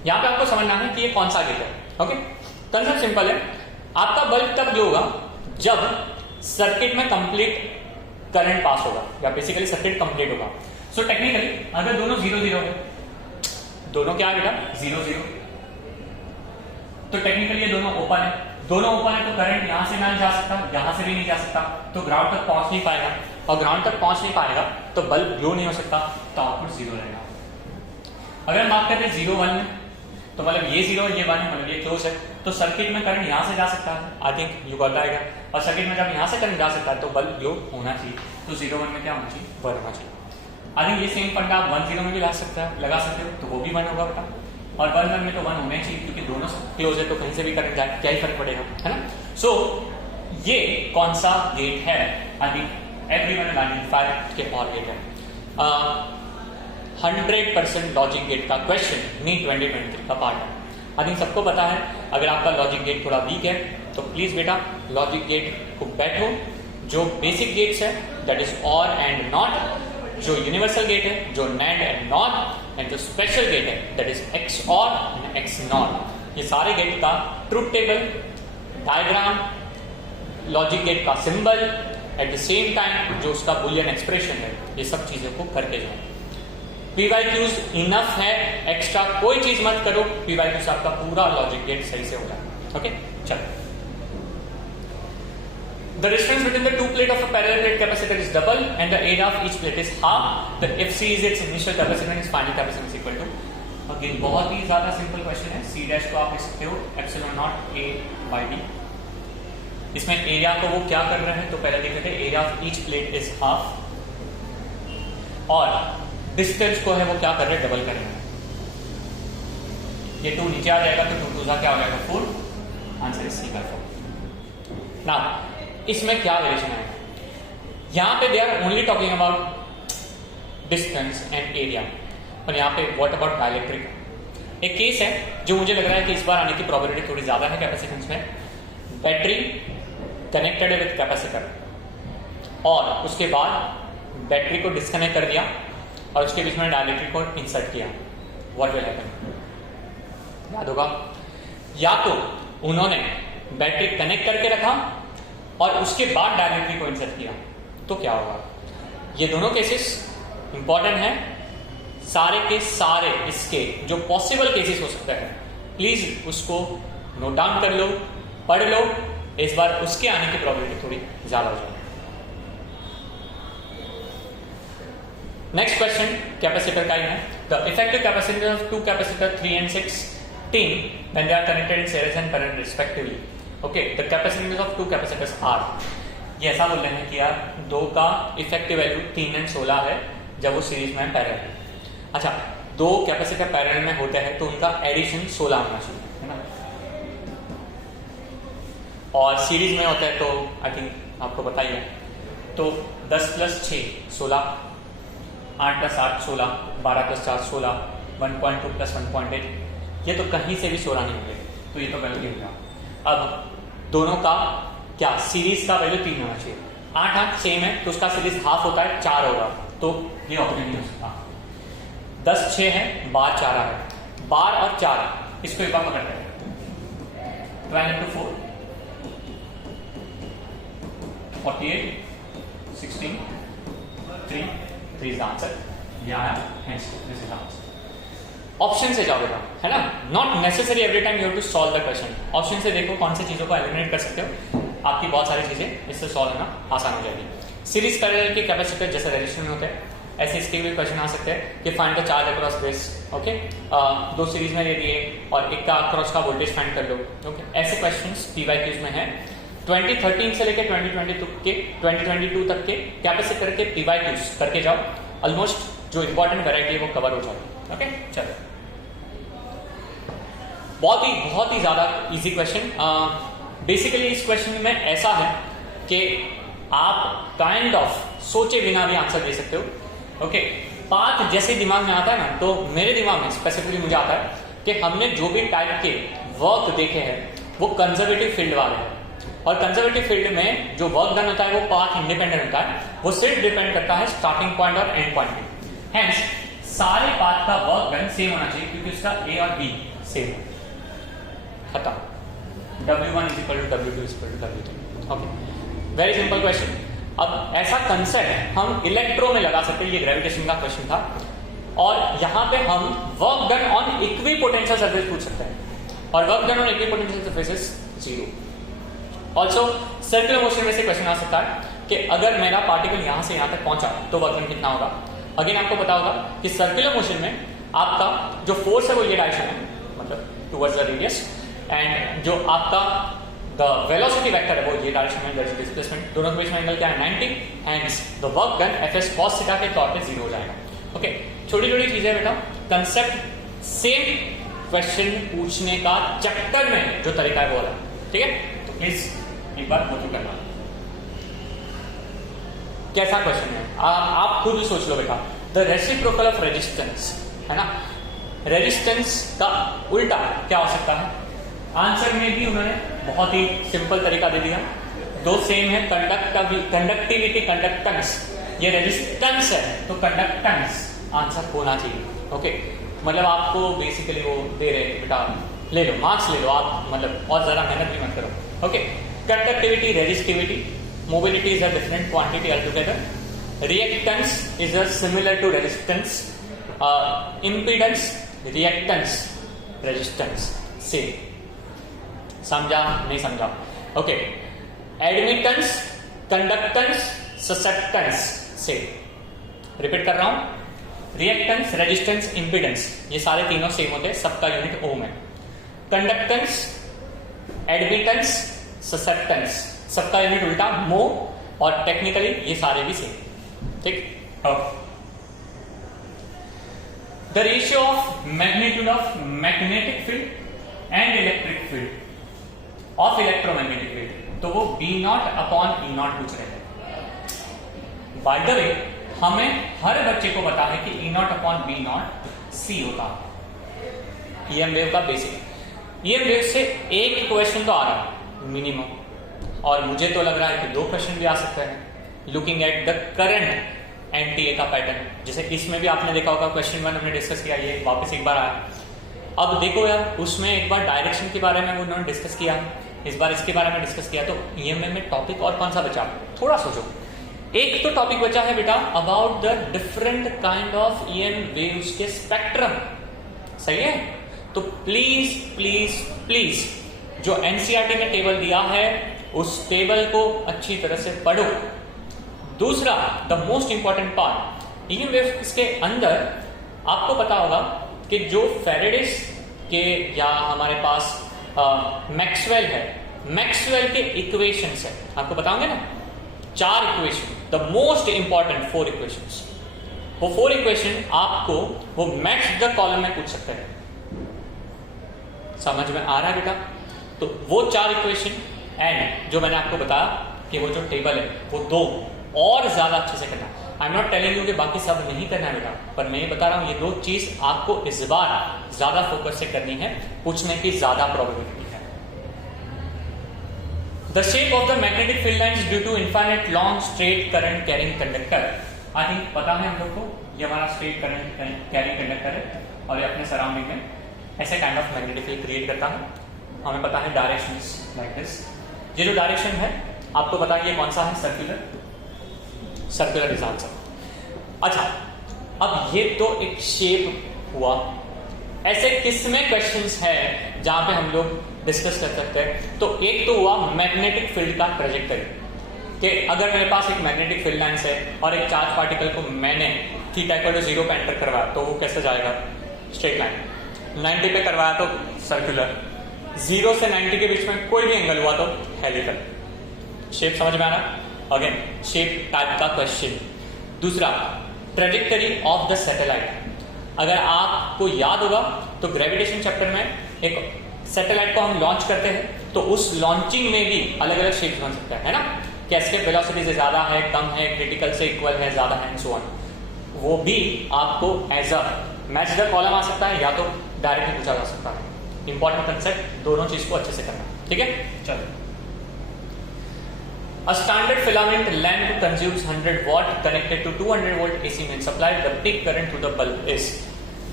यहां पे आपको समझना है कि ये कौन सा गेट है. ओके, कंसेप्ट सिंपल है. आपका बल्ब तब ग्लो होगा जब सर्किट में कंप्लीट करंट पास होगा, या बेसिकली सर्किट कंप्लीट होगा. सो टेक्निकली अगर दोनों 0-0 है, दोनों क्या है बेटा 0-0, तो टेक्निकली ये दोनों ओपन है. दोनों ओपन है तो करंट यहां से नहीं जा सकता, यहां से भी नहीं जा सकता, तो ग्राउंड तक पहुंच नहीं पाएगा. और ग्राउंड तक पहुंच नहीं पाएगा तो बल्ब ग्लो नहीं हो सकता, तो आउटपुट 0 रहेगा. अगर हम बात करते हैं 0-1 में, तो मतलब ये 0 ये 1 है, मतलब ये क्लोज है, तो सर्किट में करंट यहां से जा सकता है. आई थिंक यू गॉट आएगा. और सर्किट में जब यहां से करंट जा सकता है तो बल्ब ग्लो होना चाहिए. तो 0-1 में क्या होना चाहिए, 1 होना चाहिए. आई थिंक ये सेम फंडा आप 1-0 में भी लगा सकते हो, तो वो भी 1 होगा बेटा. और 1-1 में तो 1 होना चाहिए, क्योंकि दोनों क्लोज है, तो कहीं से भी करंट जाए क्या ही फर्क पड़ेगा, है ना. सो ये कौन सा गेट है, आई थिंक एवरीवन आइडेंटिफाई के और गेट है. 100% लॉजिक गेट का क्वेश्चन नीट 2023 का पार्ट है. आई थिंक सबको पता है. अगर आपका लॉजिक गेट थोड़ा वीक है तो प्लीज बेटा लॉजिक गेट को बैठो. जो बेसिक गेट्स है that is or and not, जो यूनिवर्सल गेट है, जो नैंड एंड नॉट, एंड जो स्पेशल गेट है that is X or and X not. ये सारे गेट का truth table, diagram, logic gate का symbol, at the same time जो उसका बुलियन एक्सप्रेशन है, ये सब चीजों को करके जाओ. PYQs इनफ है, एक्स्ट्रा कोई चीज मत करो. PYQs आपका पूरा लॉजिक गेट सही से हो जाए. ओके, चलो. The distance between the two plate of a parallel plate capacitor is double and the area of each plate is half. The FC is its initial capacitance, its final capacitance equal to. Again बहुत ही ज्यादा simple question है. C dash को आप लिख सकते हो epsilon not A by D. इसमें area को वो क्या कर रहे हैं, तो पहले देख लेते हैं. Area of each plate is half, और डिस्टेंस को है वो क्या कर रहे हैं, डबल कर रहे हैं. ये 2 नीचे आ जाएगा तो 2 क्या हो जाएगा 4. आंसर इज सी का 4. नाउ इसमें क्या वेरिएशन आएगा, यहां पे they are only talking about distance and area, और यहां पे व्हाट अबाउट डाइलेक्ट्रिक. एक केस है जो मुझे लग रहा है कि इस बार आने की प्रोबेबिलिटी थोड़ी ज्यादा है कैपेसिटेंस में. बैटरी कनेक्टेड है विद कैपेसिटर, और उसके बाद बैटरी को डिस्कनेक्ट कर दिया और उसके बीच में डाइलेक्ट्रिक को इंसर्ट किया. व्हाट विल हैपन, याद होगा. या तो उन्होंने बैटरी कनेक्ट करके रखा और उसके बाद डायरेक्टली को इंसर्ट किया, तो क्या होगा. ये दोनों केसेस इंपॉर्टेंट हैं. सारे के सारे इसके जो पॉसिबल केसेस हो सकते हैं, प्लीज उसको नोट डाउन कर लो, पढ़ लो. इस बार उसके आने की प्रोबेबिलिटी थोड़ी ज्यादा हो जाए. नेक्स्ट क्वेश्चन कैपेसिटर का ही है. The effective capacitance of 2 capacitor 3 and 16 when they are connected in series and parallel respectively. Okay, the capacitance of 2 capacitors are. ये ऐसा बोल रहे हैं कि यार 2 का इफेक्टिव वैल्यू 3 and 16 है जब वो सीरीज में पैरेलल है. अच्छा, 2 कैपेसिटर पैरेलल में होते हैं तो उनका एडिशन 16 होना चाहिए, है ना. और सीरीज में होता है तो आई थिंक आपको पता ही है, तो 10 + 6 16, 8 + 8 16, 12 + 4 16, 1.2 + 1.8. ये तो कहीं से भी 16 नहीं होंगे, तो ये तो वैल्यू होगा. अब दोनों का क्या सीरीज का वैल्यू 3 होना चाहिए. 8 8 सेम है तो उसका सीरीज हाफ होता है 4 होगा, तो ये ऑप्शन नहीं हो सकता. 10 6 है, 12 4 है. 12 और 4 इसको एक बार पकड़ते हैं. 12 × 4 48, 16, 3 is the answer. ये आया, hence this is the answer. Option से जाओ बेटा, है ना, not necessary every time you have to solve the question. Option से देखो कौन सी चीजों को एलिमिनेट कर सकते हो, आपकी बहुत सारी चीजें इससे सॉल्व करना आसान हो जाएगी. सीरीज पैरेलल के कैपेसिटर जैसे रेजिस्टर में होते हैं, ऐसे इसके भी क्वेश्चन आ सकते हैं कि find the charge across this. Okay, दो सीरीज में दे दिए और एक का अक्रॉस का वोल्टेज फाइंड कर लो. ओके, ऐसे क्वेश्चंस पीवाईक्यूज में है. 2013 से लेकर 2022 तक के कैपेसिटर के पीवाईक्यूज करके जाओ, ऑलमोस्ट जो इंपॉर्टेंट वैरायटी है वो कवर हो जाएगी. ओके, चलो, बहुत ही ज्यादा इजी क्वेश्चन. बेसिकली इस क्वेश्चन में ऐसा है कि आप काइंड ऑफ सोचे बिना भी आंसर दे सकते हो. ओके, पाथ जैसे दिमाग में आता है ना, तो मेरे दिमाग में स्पेसिफिकली मुझे आता है कि हमने जो भी टाइप के वर्क देखे हैं वो कंजर्वेटिव फील्ड वाले हैं, और कंजर्वेटिव फील्ड में जो वर्क डन होता है वो पाथ इंडिपेंडेंट होता है, वो सिर्फ डिपेंड करता है स्टार्टिंग पॉइंट और एंड पॉइंट पे. हेंस सारे पाथ का वर्क डन सेम होना चाहिए क्योंकि उसका ए और बी सेम है. खत्म. W1 is equal to W2 is equal to W3. Okay, very simple question. अब ऐसा कंसेप्ट हम इलेक्ट्रो में लगा सकते हैं, ये ग्रेविटेशन का क्वेश्चन था, और यहां पे हम work done on equipotential surface पूछ सकते हैं, और work done on equipotential surface is 0. Also circular motion में से क्वेश्चन आ सकता है कि अगर मेरा पार्टिकल यहां से यहां तक पहुंचा तो वर्क डन कितना होगा. अगेन आपको पता होगा कि सर्कुलर मोशन में आपका जो फोर्स है वो ये डायरेक्शन है, मतलब टुवर्ड्स द रेडियस, एंड जो आपका द वेलोसिटी वेक्टर है वो ये डायरेक्शन में, दैट इज डिस्प्लेसमेंट. दोनों के बीच में एंगल क्या है, 90, and the work done Fs cos theta के तौर पे 0 हो जाएगा. ओके, छोटी छोटी चीजें बेटा, कंसेप्ट सेम क्वेश्चन पूछने का चैप्टर में जो तरीका है वो है. ठीक है, तो प्लीज एक बार गो थ्रू करना. कैसा क्वेश्चन है आप खुद सोच लो बेटा. द रेसिप्रोकल ऑफ रेजिस्टेंस, है ना, रेजिस्टेंस का उल्टा क्या हो सकता है. आंसर में भी उन्होंने बहुत ही सिंपल तरीका दे दिया. दो सेम है, कंडक्टिविटी, कंडक्टेंस. ये रेजिस्टेंस है तो कंडक्टेंस आंसर होना चाहिए. ओके, मतलब आपको बेसिकली वो दे रहे हैं बेटा, ले लो मार्क्स ले लो आप, मतलब और ज्यादा मेहनत भी मत करो. Okay, conductivity, resistivity, mobility is a different quantity altogether. Reactance is a similar to resistance. Impedance, reactance, resistance same. समझा नहीं समझा. Okay, admittance, conductance, susceptance same. Repeat कर रहा हूं, रिएक्टेंस, रेजिस्टेंस, इंपीडेंस, ये सारे तीनों सेम होते हैं, सबका यूनिट ओम है. कंडक्टेंस, एडमिटेंस, ससेप्टेंस, सबका यूनिट उल्टा मो, और टेक्निकली ये सारे भी सेम. ठीक. The ratio of magnitude of magnetic field and electric field of electromagnetic field, तो वो B0 अपॉन E0 पूछ रहे थे. बाय द वे हमें हर बच्चे को पता है कि E0 अपॉन B0 C होता है. EM वेव का बेसिक. EM वेव से एक क्वेश्चन तो आ रहा है मिनिमम, और मुझे तो लग रहा है कि 2 क्वेश्चन भी आ सकते हैं looking at the current NTA का पैटर्न. जैसे इसमें भी आपने देखा होगा, क्वेश्चन 1 हमने डिस्कस किया, ये वापस एक बार आया. अब देखो यार, उसमें एक बार डायरेक्शन के बारे में उन्होंने डिस्कस किया, इस बार इसके बारे में डिस्कस किया, तो ईएमएम में टॉपिक और कौन सा बचा, थोड़ा सोचो. एक तो टॉपिक बचा है बेटा about the different kind of EM waves के स्पेक्ट्रम. सही है, तो प्लीज प्लीज प्लीज जो एनसीईआरटी में टेबल दिया है उस टेबल को अच्छी तरह से पढ़ो. दूसरा, the most important part, EM waves के अंदर आपको पता होगा कि जो फेरेडेस के या हमारे पास मैक्सवेल है, मैक्सवेल के इक्वेशंस है, आपको बताओगे ना 4 equation, the most important 4 equations. वो 4 इक्वेशन आपको वो मैच द कॉलम में पूछ सकते हैं. समझ में आ रहा है बेटा? तो वो 4 इक्वेशन एंड जो मैंने आपको बताया कि वो जो टेबल है वो 2 और ज्यादा अच्छे से करना. I am not telling you कि बाकी सब नहीं करना है बेटा, पर मैं ये बता रहा हूं ये 2 चीज आपको इस बार ज्यादा फोकस से करनी है, पूछने की ज्यादा प्रोबेबिलिटी है. The shape of the magnetic field lines due to infinite long straight current carrying conductor. I think पता है हम लोग को, ये हमारा स्ट्रेट करंट कैरिंग कंडक्टर है और ये अपने सराउंडिंग में ऐसे kind of magnetic field create करता है. हमें पता है डायरेक्शन लाइक दिस. ये जो डायरेक्शन है आपको पता है ये कौन सा है, सर्कुलर, सर्कुलर इज आंसर। अच्छा, अब ये तो एक शेप हुआ, ऐसे किसमें क्वेश्चंस है जहां पे हम लोग डिस्कस कर सकते हैं? तो एक तो हुआ मैग्नेटिक फील्ड का ट्रेजेक्टरी, कि अगर मेरे पास एक मैग्नेटिक फील्ड लाइंस है और एक चार्ज पार्टिकल को मैंने थीटा इक्वल टू 0 पे एंटर करवाया तो वो कैसे जाएगा, स्ट्रेट लाइन। 90 पे करवाया तो सर्कुलर, 0 से 90 के बीच में कोई भी एंगल हुआ तो हेलिकल। शेप समझ में आ रहा? अगेन शेप टाइप का क्वेश्चन। दूसरा, ट्रेजेक्टरी ऑफ द सैटेलाइट। अगर आपको याद होगा तो ग्रेविटेशन चैप्टर में एक सैटेलाइट को हम लॉन्च करते हैं तो उस लॉन्चिंग में भी अलग अलग शेप्स बन सकता है ना, कि एस्केप वेलोसिटी से ज्यादा है, कम है, क्रिटिकल से इक्वल है, ज्यादा है, सो ऑन। वो भी आपको as a match the column आ सकता है या तो डायरेक्टली पूछा जा सकता है। इंपॉर्टेंट कंसेप्ट, दोनों चीज को अच्छे से करना, ठीक है। चलो, a standard filament lamp consumes 100 watt connected to 200 volt AC main supply, the peak current through the bulb is।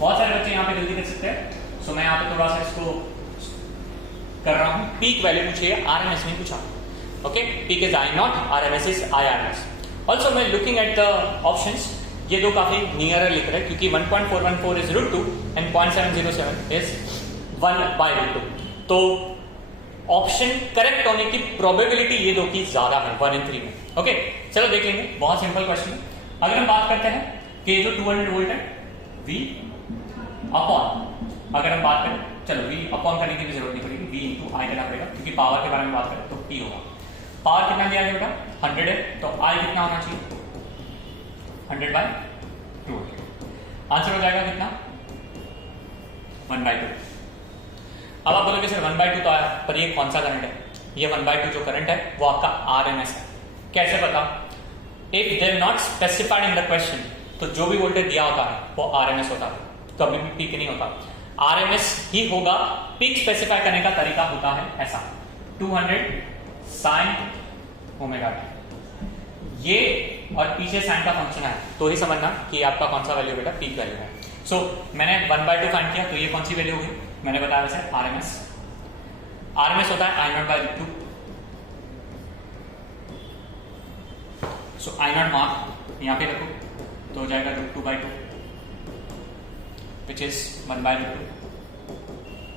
बहुत सारे बच्चे यहाँ पे गलती कर सकते हैं, सो मैं यहाँ पे थोड़ा सा इसको कर रहा हूँ। पीक वैल्यू पूछिए, आरएमएस में पूछा, okay. Peak is I not, RMS is IRMS। Also मैं लुकिंग एट द ऑप्शंस, ये दो काफी नियरर लिख रहे हैं क्योंकि 1.414 इज √2 एंड 0.707 इज 1/√2। तो ऑप्शन करेक्ट होने की प्रोबेबिलिटी ये दो की ज्यादा है 1 in 3 में, ओके। चलो देख लेंगे, बहुत सिंपल क्वेश्चन है। अगर हम बात करते हैं कि जो 200 वोल्ट है, V अपॉन, अगर हम बात करें, चलो V अपॉन करने की भी जरूरत नहीं पड़ेगी, V इंटू I करना पड़ेगा क्योंकि पावर के बारे में बात करें तो P होगा। पावर कितना दिया है बेटा, 100 है, तो I कितना होना चाहिए, 100/2। आंसर हो जाएगा कितना, 1/2। अब आप बोलोगे सर 1/2 तो आया, पर ये कौन सा करंट है? ये 1/2 जो करंट है वो आपका RMS है। कैसे पता? If they are not specified in the question, तो जो भी वोल्टेज दिया होता है वो RMS होता है, कभी भी पीक नहीं होता, RMS ही होगा। पीक स्पेसिफाई करने का तरीका होता है ऐसा, 200 sin ओमेगा t। ये और पीछे साइन का फंक्शन है, तो ही समझना कि आपका कौन सा वैल्यू बेटा पीक वैल्यू है। सो मैंने 1/2 फाइंड किया, तो ये कौन सी वैल्यू होगी? मैंने बताया वैसे RMS। RMS होता है I0/√2। सो I0 मार्क यहाँ पे रखो तो हो जाएगा √2/2 which is 1/√2,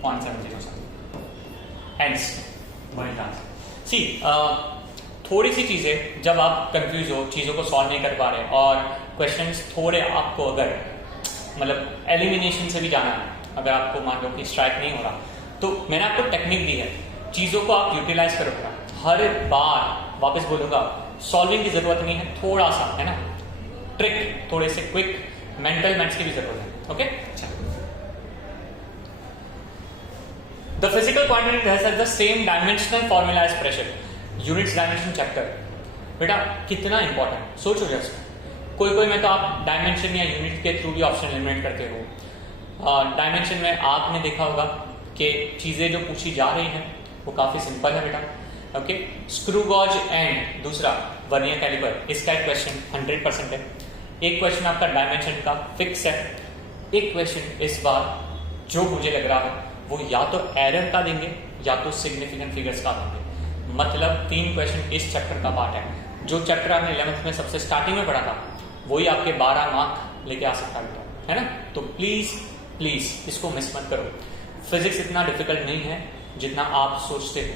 0.707। Hence वही आंसर। सी थोड़ी सी चीजें जब आप कंफ्यूज हो, चीजों को सॉल्व नहीं कर पा रहे और क्वेश्चंस थोड़े आपको अगर मतलब एलिमिनेशन से भी जाना है, अगर आपको मान लो कि स्ट्राइक नहीं हो रहा, तो मैंने आपको टेक्निक दी है, चीजों को आप यूटिलाइज करोगे। हर बार वापस बोलूंगा, सॉल्विंग की जरूरत नहीं है, थोड़ा सा है ना ट्रिक, थोड़े से क्विक मेंटल मैथ्स की भी जरूरत है, okay. The physical quantity has the same dimensional formula as pressure. Units dimension chapter बेटा कितना इंपॉर्टेंट, सोचो जस्ट। कोई में तो आप डायमेंशन या यूनिट के थ्रू भी ऑप्शन एलिमिनेट करते हो। डायमेंशन में आपने देखा होगा कि चीजें जो पूछी जा रही हैं वो काफी सिंपल है बेटा, ओके। स्क्रू गॉज एंड दूसरा वर्नियर कैलिपर, इसका एक क्वेश्चन 100% है। एक क्वेश्चन आपका डायमेंशन का फिक्स है, एक क्वेश्चन इस बार जो मुझे लग रहा है वो या तो एरर का देंगे या तो सिग्निफिकेंट फिगर्स का देंगे। मतलब 3 क्वेश्चन इस चैप्टर का पार्ट है। जो चैप्टर आपने 11th में सबसे स्टार्टिंग में पढ़ा था वही आपके 12 मार्क लेके आ सकता है ना। तो प्लीज प्लीज इसको मिस मत करो। फिजिक्स इतना डिफिकल्ट नहीं है जितना आप सोचते हो।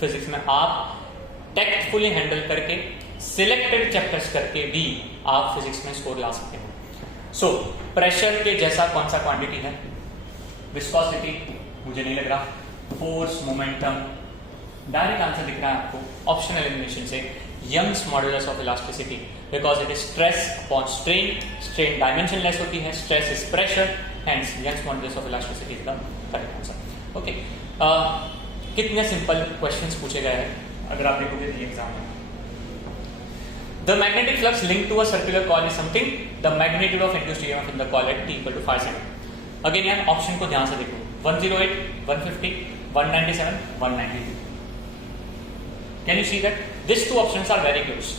फिजिक्स में आप टेक्टफुली हैंडल करके सिलेक्टेड चैप्टर्स करके भी आप फिजिक्स में स्कोर ला सकते हो। सो प्रेशर के जैसा कौन सा क्वांटिटी है? विस्कोसिटी मुझे नहीं लग रहा, फोर्स, मोमेंटम, डायरेक्ट आंसर दिख रहा है आपको ऑप्शन एलिमिनेशन से, Young's modulus of elasticity, because it is stress upon strain. Strain dimensionless होती है, stress is pressure, hence Young's modulus of elasticity is the correct answer, okay. कितने simple questions पूछे गए हैं अगर आप देखोगे तो एग्जाम में। The magnetic flux link to a circular coil is something the magnitude of induced EMF in the coil at t = 5 second. Again यार ऑप्शन को ध्यान से देखो, 108, 150, 197, 192। Can you see that? These 2 options are very close.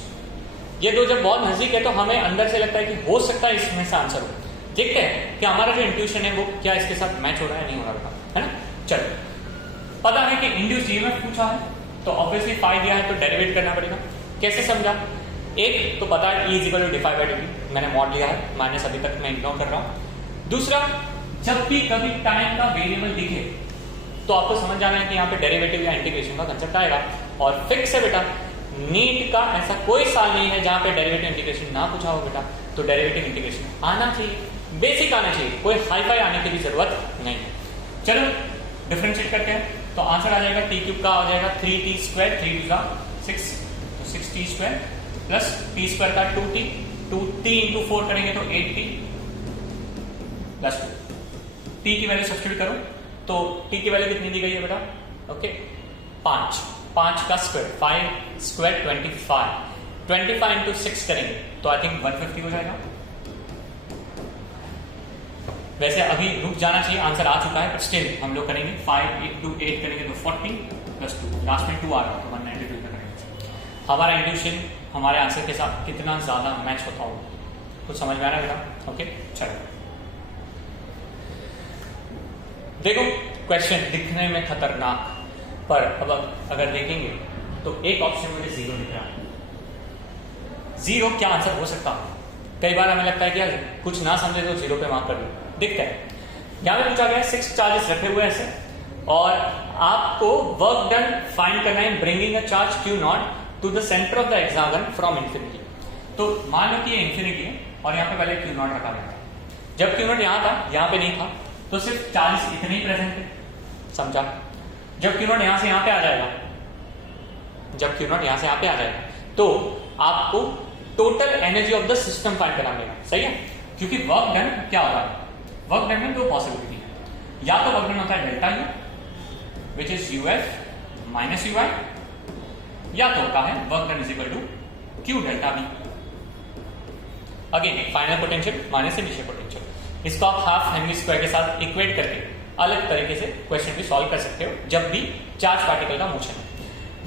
ये दो जब बहुत नजदीक है तो हमें अंदर से लगता है कि हो सकता है इसमें से आंसर हो। देखते हैं कि हमारा जो इंट्यूशन है वो क्या इसके साथ मैच हो रहा है नहीं हो रहा है ना। चलो, पता है कि इंड्यूस्ड ईएमएफ पूछा है तो ऑब्वियसली फाई दिया है तो डेरिवेट करना पड़ेगा। कैसे समझा? एक तो पता है E equal to d phi by d t, मैंने मॉड लिया है, माइनस अभी तक मैं इग्नोर कर रहा हूं। दूसरा, जब भी कभी टाइम का वेरिएबल दिखे तो आपको समझ जाना है कि यहाँ पे डेरिवेटिव या इंटीग्रेशन का कंसेप्ट आएगा। और फिक्स है बेटा, नीट का ऐसा कोई साल नहीं है जहां पे डेरिवेटिव इंटीग्रेशन ना पूछा हो बेटा, तो डेरिवेटिव इंटीग्रेशन आना चाहिए, बेसिक आना चाहिए, कोई हाई फाई आने की भी जरूरत नहीं है। चलो डिफरेंशिएट करते हैं, तो आंसर आ जाएगा टी क्यूब का आ जाएगा 3t स्क्वायर, 3 टू 6, तो 6t square plus T square का 2t, 2t इंटू 4 करेंगे तो 8t प्लस 2। t की वैल्यू सब्स्टिट्यूट करो तो t की वैल्यू कितनी दी गई है बेटा? ओके 5, 5 का स्क्वायर 5 स्क्वायर 25, 25 इंटू 6 करेंगे तो आई थिंक 150 हो जाएगा। वैसे अभी रुक जाना चाहिए, आंसर आ चुका है, बट स्टिल हम लोग करेंगे 5 इंटू 8 करेंगे तो 40 प्लस 2, लास्ट में 2 आ रहा है तो 192 का करेंगे। हमारा इंट्यूशन हमारे आंसर के साथ कितना ज्यादा मैच होता होगा, कुछ समझ में आ रहा है बेटा? ओके चलो देखो, क्वेश्चन दिखने में खतरनाक, पर अब अगर देखेंगे तो एक ऑप्शन मुझे 0 दिख रहा है। 0 क्या आंसर हो सकता है? कई बार हमें लगता है कि यार कुछ ना समझे तो 0 पे मार्क कर दो, दिखता है। यहां पे पूछा गया 6 चार्जेस रखे हुए ऐसे और आपको वर्क डन फाइंड करना है bringing a charge Q naught to the centre of the hexagon from infinity. तो मान लो कि ये इंफिनिटी है और यहाँ पे पहले Q नॉट रखा गया था। जब Q नॉट यहाँ था, यहाँ पे नहीं था, तो सिर्फ चार्जेस इतने ही प्रेजेंट थे, समझा? जब Q नॉट यहाँ से यहाँ पे आ जाएगा, जब Q नॉट यहाँ से यहाँ पे आ जाएगा तो आपको total energy of the system find करना पड़ेगा, सही है? क्योंकि वर्क डन क्या होता है? वर्क डन में दो पॉसिबिलिटी है, या तो वर्क डन होता है delta U which is UF minus UI, या तो होता है work done is equal to Q delta V। Again final potential minus initial potential, इसको आप हाफ हेनरी स्क्वायर के साथ इक्वेट करके अलग तरीके से क्वेश्चन भी सॉल्व कर सकते हो जब भी चार्ज पार्टिकल का मोशन है।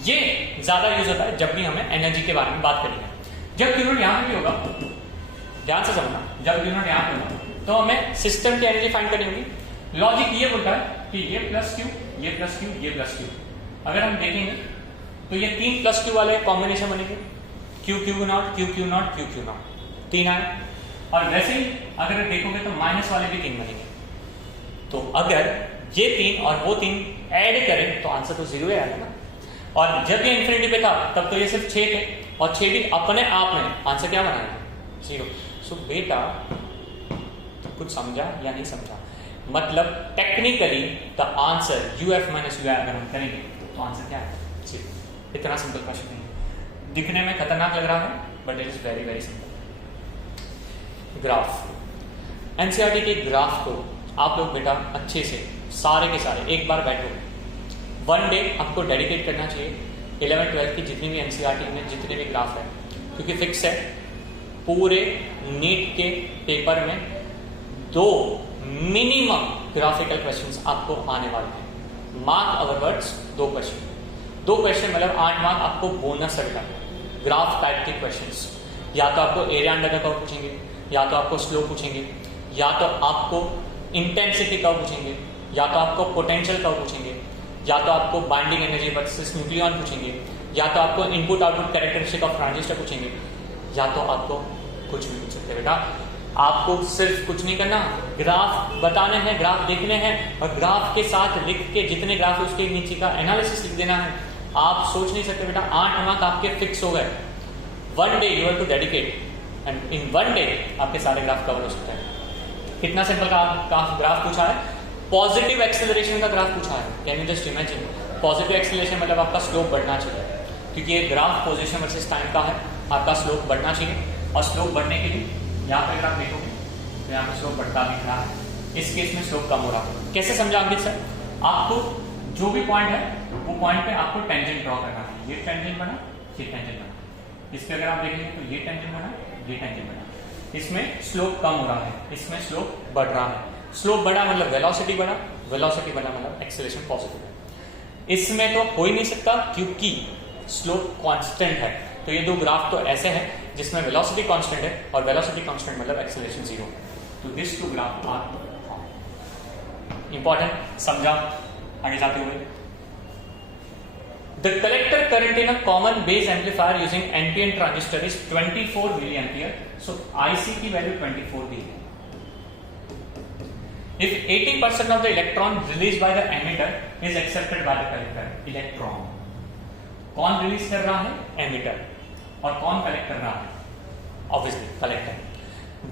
ये ज्यादा यूज होता है जब भी हमें एनर्जी के बारे में बात करनी है। जब Q नॉट यहां पे भी होगा, ध्यान से समझना, जब Q नॉट यहां पे होगा तो हमें सिस्टम की एनर्जी फाइंड करनी होगी। लॉजिक ये बोलता है कि ये प्लस Q, ये प्लस Q, ये प्लस Q। अगर हम देखेंगे तो ये 3 प्लस Q वाले कॉम्बिनेशन बनेंगे, Q Q not, Q Q not, Q Q not, 3 आए। और वैसे ही अगर देखोगे तो माइनस वाले भी 3 बनेंगे। तो अगर ये 3 और वो 3 ऐड करें तो आंसर तो 0 आएगा ना। और जब ये इंफिनिटी पे था तब तो ये सिर्फ 6 थे और 6 भी अपने आप में आंसर क्या बनाएगा? 0। सो बेटा कुछ समझा या नहीं समझा? मतलब technically the answer UF minus UI अगर हम करेंगे तो आंसर क्या है? 0। इतना सिंपल क्वेश्चन नहीं है, दिखने में खतरनाक लग रहा है but it is very very simple. Graph, NCERT के ग्राफ को आप लोग बेटा अच्छे से सारे के सारे एक बार बैठो, वन डे आपको डेडिकेट करना चाहिए 11-12 की जितनी भी NCERT में जितने भी ग्राफ है, क्योंकि फिक्स है पूरे नीट के पेपर में 2 मिनिमम ग्राफिकल क्वेश्चंस आपको आने वाले हैं। मार्क अवर वर्ड्स, 2 क्वेश्चन मतलब 8 मार्क आपको बोनस रहेगा ग्राफ टाइप के क्वेश्चंस। या तो आपको एरिया अंडर द कर्व पूछेंगे, या तो आपको स्लोप पूछेंगे, या तो आपको इंटेंसिटी कर्व पूछेंगे, या तो आपको पोटेंशियल कर्व पूछेंगे, या तो आपको बाइंडिंग एनर्जी वर्सेस न्यूक्लियॉन पूछेंगे, या तो आपको input output characteristic of transistor पूछेंगे, या तो आपको कुछ भी पूछ सकते बेटा। आपको सिर्फ कुछ नहीं करना, ग्राफ बताने हैं, ग्राफ देखने हैं और ग्राफ के साथ लिख के जितने ग्राफ है उसके नीचे का एनालिसिस लिख देना है। आप सोच नहीं सकते बेटा 8 मार्क आपके फिक्स हो गए। One day you have to dedicate and in one day आपके सारे ग्राफ कवर हो सकते हैं। कितना सिंपल का ग्राफ पूछा है? पॉजिटिव एक्सेलरेशन का ग्राफ पूछा है। Can you just imagine? Positive acceleration मतलब आपका स्लोप बढ़ना चाहिए, क्योंकि ये ग्राफ पोजीशन वर्सेस टाइम का है, आपका स्लोप बढ़ना चाहिए। और स्लोप बढ़ने के लिए यहाँ पे अगर आप देखोगे तो यहाँ पे स्लोप बढ़ता दिख रहा है, इस केस में स्लोप कम हो रहा है। कैसे समझा अंकित सर? आपको जो भी पॉइंट है वो पॉइंट पे आपको टेंजेंट ड्रॉ करना है। ये टेंजेंट बना, ये टेंजेंट बना, इस पे अगर आप देखेंगे तो ये टेंजेंट बना, ये टेंजेंट बना। इसमें स्लोप कम हो रहा है, इसमें स्लोप बढ़ रहा है। स्लोप बढ़ा मतलब वेलोसिटी बढ़ा, वेलोसिटी बढ़ा मतलब एक्सेलरेशन पॉजिटिव है। इसमें तो हो ही नहीं सकता क्योंकि स्लोप कांस्टेंट है। तो ये 2 ग्राफ तो ऐसे हैं जिसमें वेलोसिटी कांस्टेंट है और वेलोसिटी कांस्टेंट मतलब एक्सेलरेशन 0। तो दिस 2 ग्राफ आर इंपॉर्टेंट, समझा आगे जाते हुए। The collector current in a common base amplifier using NPN transistor is 24 milliampere. So IC की वैल्यू 24 दी है. If 80% of the electron released by the emitter is accepted by the collector, electron कौन release कर रहा है? Emitter. और कौन collect कर रहा है? Obviously collector.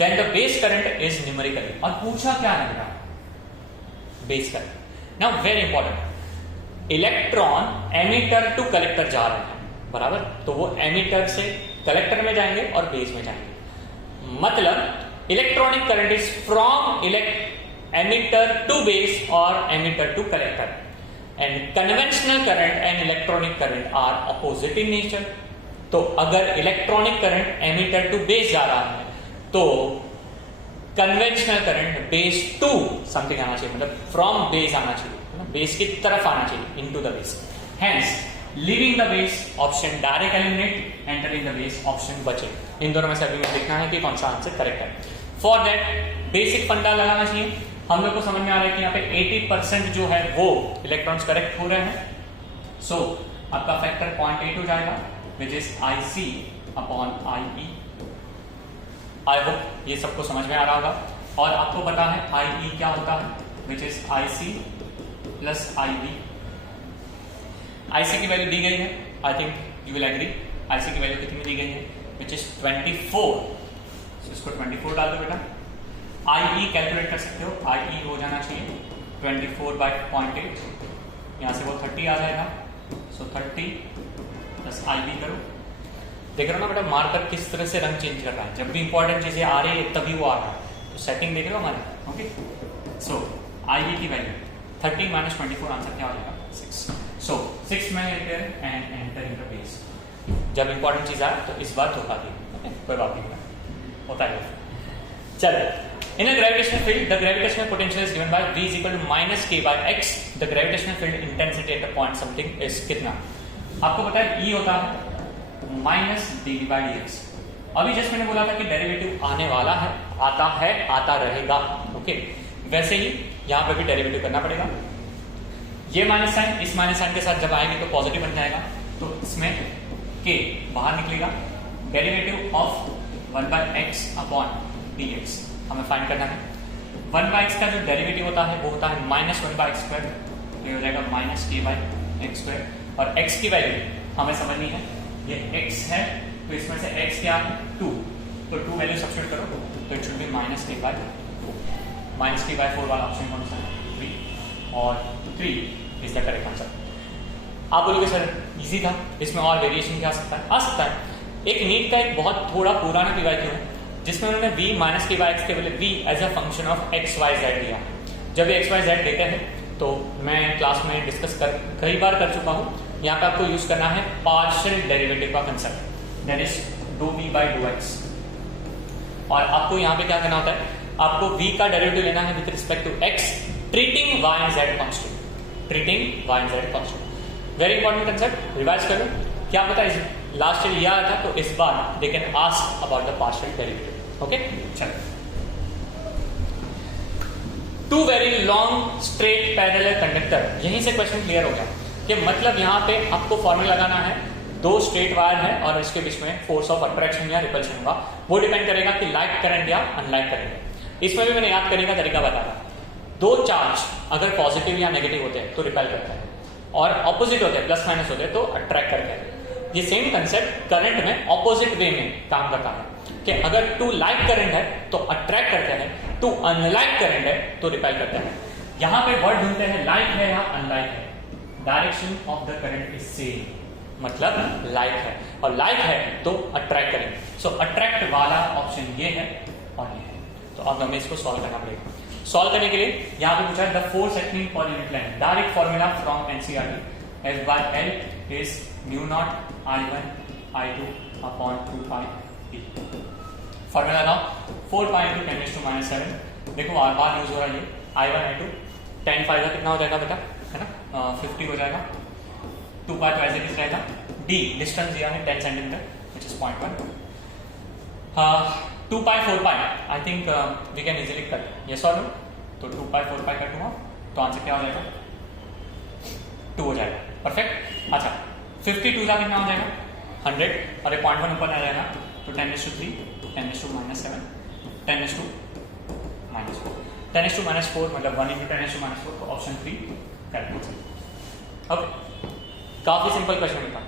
Then the base current is numerically. और पूछा क्या है बेटा? Base current. Now very important. Electron emitter to collector जा रहे हैं, बराबर. तो वो एमिटर से कलेक्टर में जाएंगे और बेस में जाएंगे. मतलब electronic current is from emitter to base और emitter to collector. And conventional current and electronic current are opposite in nature. तो अगर electronic current emitter to base जा रहा है तो conventional current base to something आना चाहिए, मतलब फ्रॉम बेस आना चाहिए, बेस की तरफ आना चाहिए, into the base. Hence leaving the base option direct eliminate, entering the base option बचे. इन दोनों में से अभी देखना है कि कौन सा आंसर करेक्ट है. फॉर दैट बेसिक फंडा लगाना चाहिए. हम लोग को समझ में आ रहा है कि यहाँ पे 80% जो है वो इलेक्ट्रॉन्स करेक्ट हो रहे हैं. सो आपका फैक्टर 0.8 हो जाएगा, विच is IC upon IE. I hope ये सबको समझ में आ रहा होगा. और आपको पता है IE क्या होता है, which is IC plus IB. IC की वैल्यू दी गई है, I think you will agree. IC की वैल्यू कितनी दी गई है, विच इज 24. so, इसको 24 डाल दो बेटा. IE कैलकुलेट कर सकते हो. IE हो जाना चाहिए 24/0.8. यहां से वो 30 आ जाएगा. सो 30 प्लस IB करो. देख रहे हो ना बेटा मार्कर किस तरह से रंग चेंज कर रहा है. जब भी इंपॉर्टेंट चीजें आ रही है तभी वो आ रहा है. तो सेटिंग देख रहे हो हमारे. ओके. सो IE की वैल्यू 30 - 24 आंसर क्या हो जाएगा? 6. सो 6 milliampere and enter in the base. जब इंपॉर्टेंट चीज आए तो इस बार धोखा दी. ओके, कोई बात नहीं, होता है. चलो, in a gravitational field the gravitational potential is given by V is equal to -k/x. The gravitational field intensity at a point something is कितना? आपको पता है E होता है -dV/dx. अभी जस्ट मैंने बोला था कि डेरिवेटिव आने वाला है, आता रहेगा. ओके, वैसे ही यहां पे भी डेरिवेटिव करना पड़ेगा. ये माइनस साइन इस माइनस साइन के साथ जब आएगी तो पॉजिटिव बन जाएगा. तो इसमें k बाहर निकलेगा. Derivative of 1/x upon dx हमें फाइंड करना है. 1/x का जो डेरिवेटिव होता है वो होता है -1/x². तो ये हो जाएगा -k/x². और x की वैल्यू हमें समझनी है. ये x है तो इसमें से x क्या है? 2. तो 2 वैल्यू सब्स्टिट्यूट करो तो it should be -k/4. -k/4 वाला ऑप्शन कौन सा है? 3. और 3 इज द करेक्ट आंसर. आप बोलोगे सर इजी था, इसमें और वेरिएशन क्या आ सकता है. एक नीट का एक बहुत थोड़ा पुराना PYQ है जिसमें उन्होंने v -k/x के बदले v as a function of x y z दिया. जब x y z देते हैं तो मैं क्लास में डिस्कस कई बार कर चुका हूँ. यहाँ पे आपको यूज करना है पार्शियल डेरिवेटिव का कंसेप्ट, दैट इज ∂v/∂x. और आपको यहाँ पे क्या करना होता है, आपको v का डेरिवेटिव लेना है with respect to x, treating y and z constant. Treating y and z constant. Very important concept, revise करो. क्या पता है लास्ट ईयर यह आया था, तो इस बार they can ask about the partial derivative. Okay, चलो. Two very long straight parallel conductor. यहीं से क्वेश्चन क्लियर हो गया कि मतलब यहाँ पे आपको फॉर्मूला लगाना है. 2 स्ट्रेट वायर है और इसके बीच में फोर्स ऑफ अट्रैक्शन या रिपल्शन होगा. वो डिपेंड करेगा कि लाइक करंट या अनलाइक करंट. इसमें भी मैंने याद करने का तरीका बता रहा. 2 चार्ज अगर पॉजिटिव या नेगेटिव होते हैं तो रिपेल करता है, और ऑपोजिट होते हैं प्लस माइनस होते हैं तो अट्रैक्ट करते हैं. ये सेम कंसेप्ट करंट में ऑपोजिट वे में काम करता है कि अगर 2 लाइक करंट है तो अट्रैक्ट करते हैं, 2 अनलाइक करंट है तो रिपेल करते हैं. यहां पे वर्ड ढूंढते हैं लाइक है या अनलाइक है. Direction of the current is same, मतलब लाइक है, और लाइक है तो अट्रैक्ट करेंगे. सो अट्रैक्ट वाला ऑप्शन ये है और ये है. तो अब हमें इसको सॉल्व करना पड़ेगा. सॉल्व करने के लिए यहाँ पे पूछा है the force acting per unit length. Direct formula from NCERT. F/L is μ0 I1 I2 upon 2π. Formula लगाओ. 4π × 10⁻⁷. देखो बार बार यूज हो रहा है. I1 I2 10 5 कितना हो जाएगा बेटा, है ना, 50 हो जाएगा. 2π तो ऐसे किस रहेगा. D डिस्टेंस दिया है 10 centimetre which is 0.1. 2π 4π I think we can easily cut. Yes और नो. तो 2π 4π कट हुआ तो आंसर क्या हो जाएगा, 2 हो जाएगा. परफेक्ट. अच्छा 52 का कितना हो जाएगा 100 और ये 0.1 ऊपर आ जाएगा तो 10⁻3 10⁻⁻7 10⁻⁻4 10⁻⁻4 मतलब 1 × 10⁻⁻4 तो ऑप्शन 3 करेक्ट आंसर। ओके काफी सिंपल क्वेश्चन था,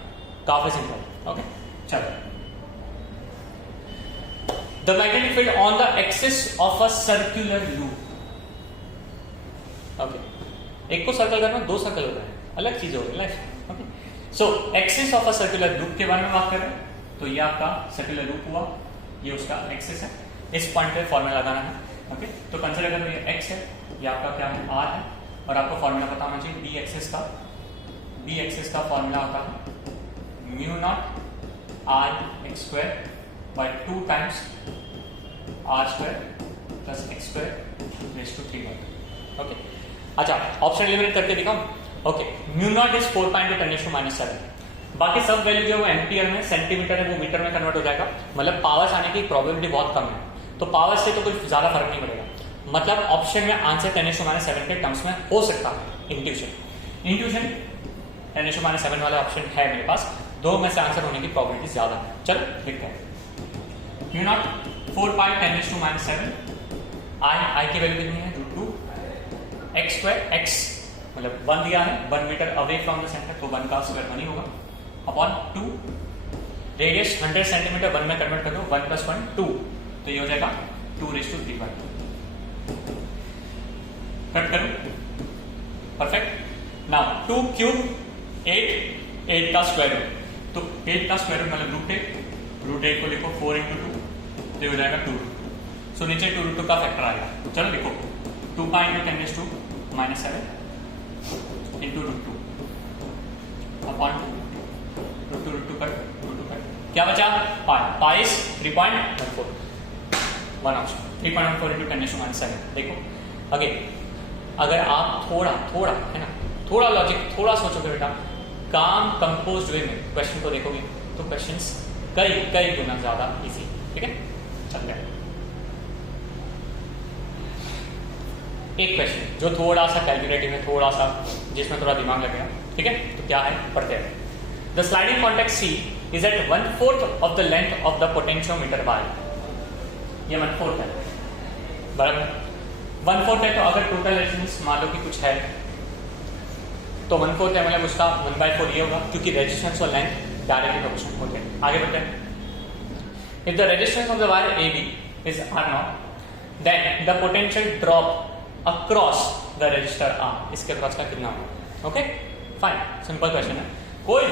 काफी सिंपल। ओके चलो the magnetic field on the axis of a circular loop. Okay एक को सर्कल करना, दो सर्कल होता है, अलग चीज हो गई life. Okay so axis of a circular loop के बारे में बात कर रहे हैं तो ये आपका सर्कुलर लूप हुआ, ये उसका एक्सिस है, इस पॉइंट पे फॉर्मूला लगाना है। ओके तो कंसीडर करो ये x है, ये आपका क्या है r है और आपको फॉर्मूला पता होना चाहिए b एक्सिस का फॉर्मूला होता है μ0 r x² by 2 times r² plus x² raised to 3 by 2। Okay अच्छा ऑप्शन एलिमिनेट करके दिखाऊं। Okay μ0 is 4.10⁻⁷। बाकी सब वैल्यू जो है वो एम्पियर में, सेंटीमीटर है वो मीटर में कन्वर्ट हो जाएगा, मतलब पावर्स आने की प्रोबेबिलिटी बहुत कम है, तो पावर से तो कुछ ज्यादा फर्क नहीं पड़ेगा। मतलब ऑप्शन में आंसर 10⁻⁷ के टर्म्स में हो सकता है। इंट्यूशन 10⁻⁷ वाला ऑप्शन है मेरे पास, दो में से आंसर होने की प्रोबेबिलिटी ज्यादा है। चलो देखते हैं μ0 4π10⁻⁷ आई की वैल्यू कितनी है √2 x² x मतलब 1 दिया है 1 metre away from the centre तो 1 का स्क्वायर 1 ही होगा अपॉन 2 रेडियस 100 सेंटीमीटर 1 में कन्वर्ट कर दो 1 + 1 2 तो ये हो जाएगा 2⁻³ कट करो परफेक्ट। नाउ 2³ 8 का स्क्वायर रूट तो 8 का स्क्वायर रूट मतलब √8 को लिखो 4 × 2 तो हो जाएगा 2 सो नीचे 2√2 का फैक्टर आएगा। चलो लिखो 2π × 10⁻⁷ into √2 अपॉन √2 कट क्या बचा pi is 3.14 one option 3.14 into 10⁻⁷। देखो अगेन अगर आप थोड़ा है ना थोड़ा लॉजिक थोड़ा सोचोगे बेटा काम कंपोज्ड वे में क्वेश्चन को देखोगे तो क्वेश्चंस कई गुना ज्यादा इजी। ठीक है चलते हैं एक क्वेश्चन जो थोड़ा सा कैलकुलेटिव है, थोड़ा सा जिसमें थोड़ा दिमाग लगेगा। ठीक है तो क्या है पढ़ते हैं। The sliding contact C is at 1/4 of the length of the potentiometer by, ये 1/4 है बराबर 1/4 है तो अगर टोटल रेजिस्टेंस मान लो कि कुछ है तो 1/4 है मतलब उसका 1/4 ये होगा क्योंकि रेजिस्टेंस और लेंथ डायरेक्टली प्रोपोर्शनल होते हैं। आगे बढ़ते हैं। If the resistance of the wire AB is R0 then the potential drop across the resistor R इसके अक्रॉस का कितना होगा। ओके फाइन सिंपल क्वेश्चन है, कोई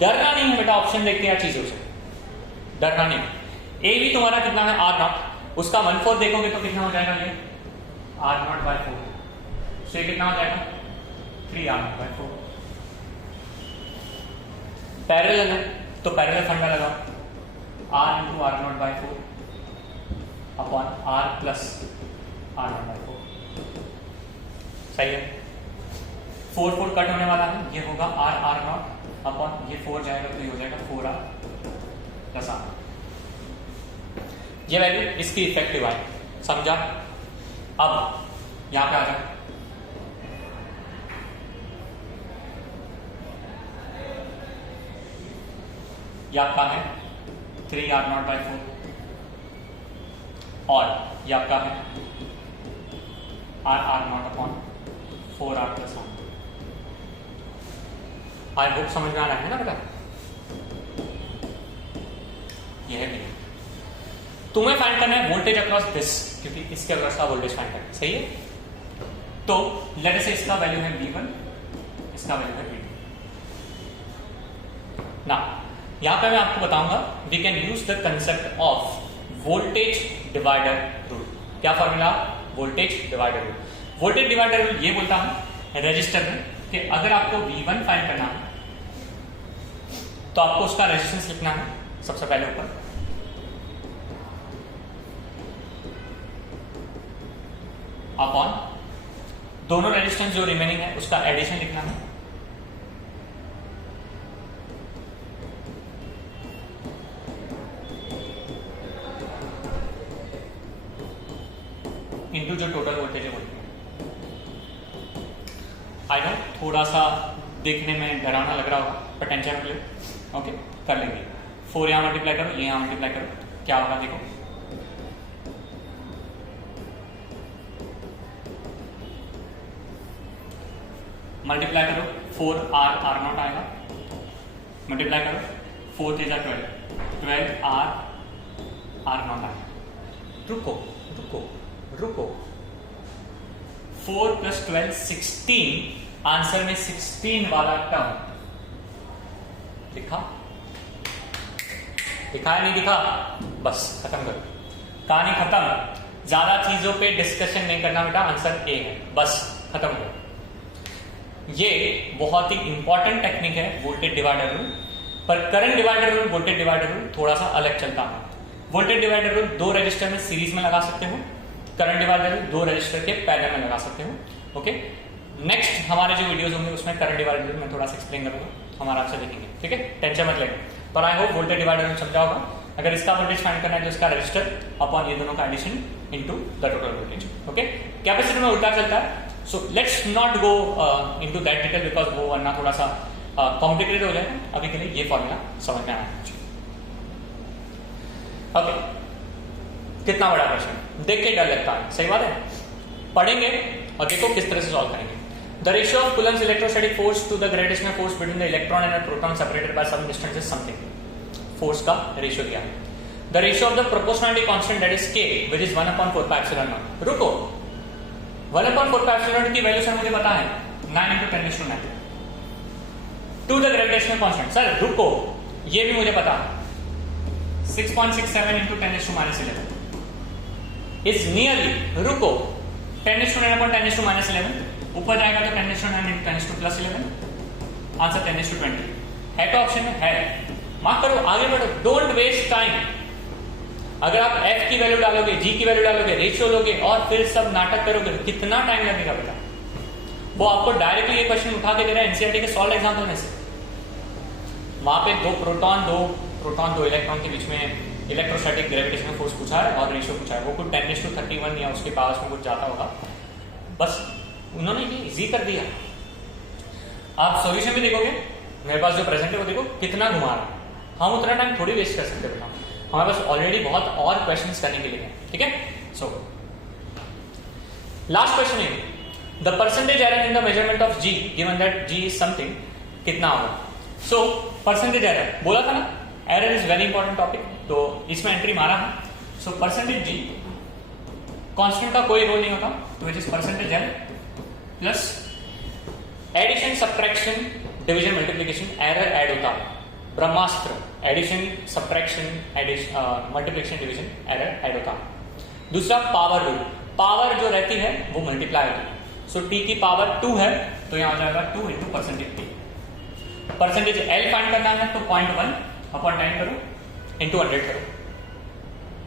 डरना नहीं है बेटा ऑप्शन देख के या चीजों से डरना नहीं। AB तुम्हारा कितना है R0 उसका 1/4 देखोगे तो कितना हो जाएगा ये R0/4 से कितना हो जाएगा 3R0/4। पैरेलल है तो पैरेलल फंडा लगाओ R × R0/4 upon R + R0/4 सही है। 4 कट होने वाला है ये होगा R0 अपॉन ये 4 जाएगा तो ये हो जाएगा 4R + R। ये वैल्यू इसकी इफेक्टिव आई समझा। अब यहां पे आ जाओ ये आपका है 3R0/4 और ये आपका है R0 upon 4R + R। I hope समझ में आ रहा है ना बेटा। ये है भी तुम्हें फाइंड करना है वोल्टेज अक्रॉस दिस क्योंकि इसके अक्रॉस का वोल्टेज फाइंड करना सही है। तो लेट अस से इसका वैल्यू है V1 इसका वैल्यू है V2 ना। यहां पे मैं आपको बताऊंगा we can use the concept of voltage divider rule. क्या formula voltage divider rule. Voltage divider rule ये बोलता है रेजिस्टर में कि अगर आपको V1 फाइंड करना है तो आपको उसका रेजिस्टेंस लिखना है सबसे पहले ऊपर अपॉन दोनों रेजिस्टेंस जो रिमेनिंग है उसका एडिशन लिखना है इनटू जो टोटल वोल्टेज है वो। आई नो थोड़ा सा देखने में डरावना लग रहा होगा पोटेंशियल मत लो, ओके कर लेंगे। 4 यहाँ मल्टीप्लाई करो, ये यहाँ मल्टीप्लाई करो, क्या होगा देखो, मल्टीप्लाई करो 4r r नॉट आएगा, मल्टीप्लाई करो 4 3 12, 12r r नॉट आएगा। रुको रुको रुको, 4 + 12 16, आंसर में 16 वाला टर्म दिखा, दिखाया नहीं दिखा, बस खत्म करो, कहानी खत्म, ज्यादा चीजों पे डिस्कशन नहीं करना बेटा, आंसर ए है, बस खत्म करो। ये बहुत ही इंपॉर्टेंट टेक्निक है वोल्टेज डिवाइडर रूल, पर current divider rule voltage divider rule थोड़ा सा अलग चलता है। वोल्टेज डिवाइडर रूल 2 रजिस्टर में सीरीज में लगा सकते हो, करंट डिवाइडर रूल 2 रजिस्टर के पैरेलल में लगा सकते हो, ओके। नेक्स्ट हमारे जो वीडियोस होंगे उसमें करंट डिवाइडर रूल मैं थोड़ा सा एक्सप्लेन करूंगा, हम आराम से देखेंगे, ठीक है, टेंशन मत लेंगे। पर I hope voltage divider rule समझा होगा। अगर इसका वोल्टेज फाइंड करना है तो इसका रजिस्टर अपॉन ये दोनों का addition into the total voltage, okay. Capacitor में उल्टा चलता है, so let's not go into that detail because वो वरना थोड़ा सा कॉम्प्लिकेटेड हो जाएगा। अभी के लिए ये फॉर्मूला समझ में आना चाहिए, ओके। कितना बड़ा प्रश्न, देख के डर लगता है, सही बात है, पढ़ेंगे और देखो किस तरह से सॉल्व करेंगे। The ratio of Coulomb's electrostatic force to the gravitational force between the electron and a proton separated by some distance is something. Force का रेशियो क्या है? The ratio of the proportionality constant that is k, which is 1/4 pi epsilon naught. रुको, 1/4 pi epsilon naught की value sir मुझे पता है 9 × 10⁹ to the gravitational constant. Sir रुको, ये भी मुझे पता है 6.67 × 10⁻11 is nearly, रुको 10⁻10⁻11 ऊपर जाएगा तो 10⁻9 × 10⁻+11, आंसर 10⁻20 है तो ऑप्शन में है, मार्क करो, आगे बढ़ो, डोंट वेस्ट टाइम। अगर आप f की वैल्यू डालोगे, g की वैल्यू डालोगे, रेशियो लोगे और फिर सब नाटक करोगे तो कितना टाइम लगेगा बेटा। वो आपको डायरेक्टली ये क्वेश्चन उठा के दे रहा है एनसीईआरटी के सॉल्व एग्जाम्पल में से। वहां पे 2 प्रोटॉन 2 इलेक्ट्रॉन के बीच में इलेक्ट्रोस्टैटिक ग्रेविटेशनल फोर्स पूछा है और रेशियो पूछा है, वो कुछ 10⁻31 या उसके पास में कुछ जाता होगा, बस उन्होंने ये इजी कर दिया। आप सॉल्यूशन भी देखोगे, मेरे पास जो प्रेजेंट है वो देखो कितना घुमा रहा है, हम उतना टाइम थोड़ी वेस्ट कर सकते बेटा, हमारे पास ऑलरेडी बहुत और क्वेश्चंस करने के लिए है, ठीक है। सो लास्ट क्वेश्चन है, the percentage error in the measurement of g given that g is something, कितना होगा। सो परसेंटेज एरर बोला था ना, error is very important topic, तो इसमें एंट्री मारा है। सो परसेंटेज जी, कांस्टेंट का कोई रोल नहीं होता, तो which is percentage error plus addition subtraction division multiplication, error add होता है, ब्रह्मास्त्र, addition subtraction multiplication division, error add होता है। दूसरा पावर रूल, पावर जो रहती है वो मल्टीप्लाई होती है, सो टी की पावर 2 है तो यहां हो जाएगा 2 × percentage T. Percentage L find करना है तो 0.1/10 करो इंटू 100 करो,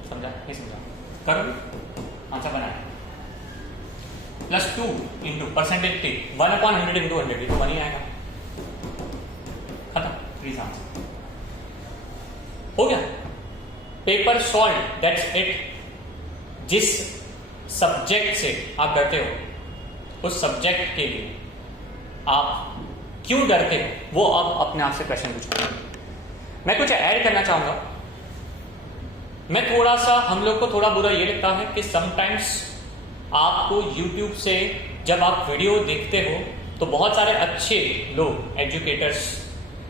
समझा नहीं समझा, करो आंसर बनाए, प्लस 2 × परसेंटेज टी, 1/100 × 100, ये तो 1 ही आएगा, खत्म, प्लीज आंसर हो गया, पेपर सॉल्व, दैट्स इट। जिस सब्जेक्ट से आप डरते हो उस सब्जेक्ट के लिए आप क्यों डरते हो वो अब अपने आप से क्वेश्चन पूछो। मैं कुछ ऐड करना चाहूंगा, मैं थोड़ा सा, हम लोग को थोड़ा बुरा ये लगता है कि समटाइम्स आपको YouTube से जब आप वीडियो देखते हो तो बहुत सारे अच्छे लोग, एजुकेटर्स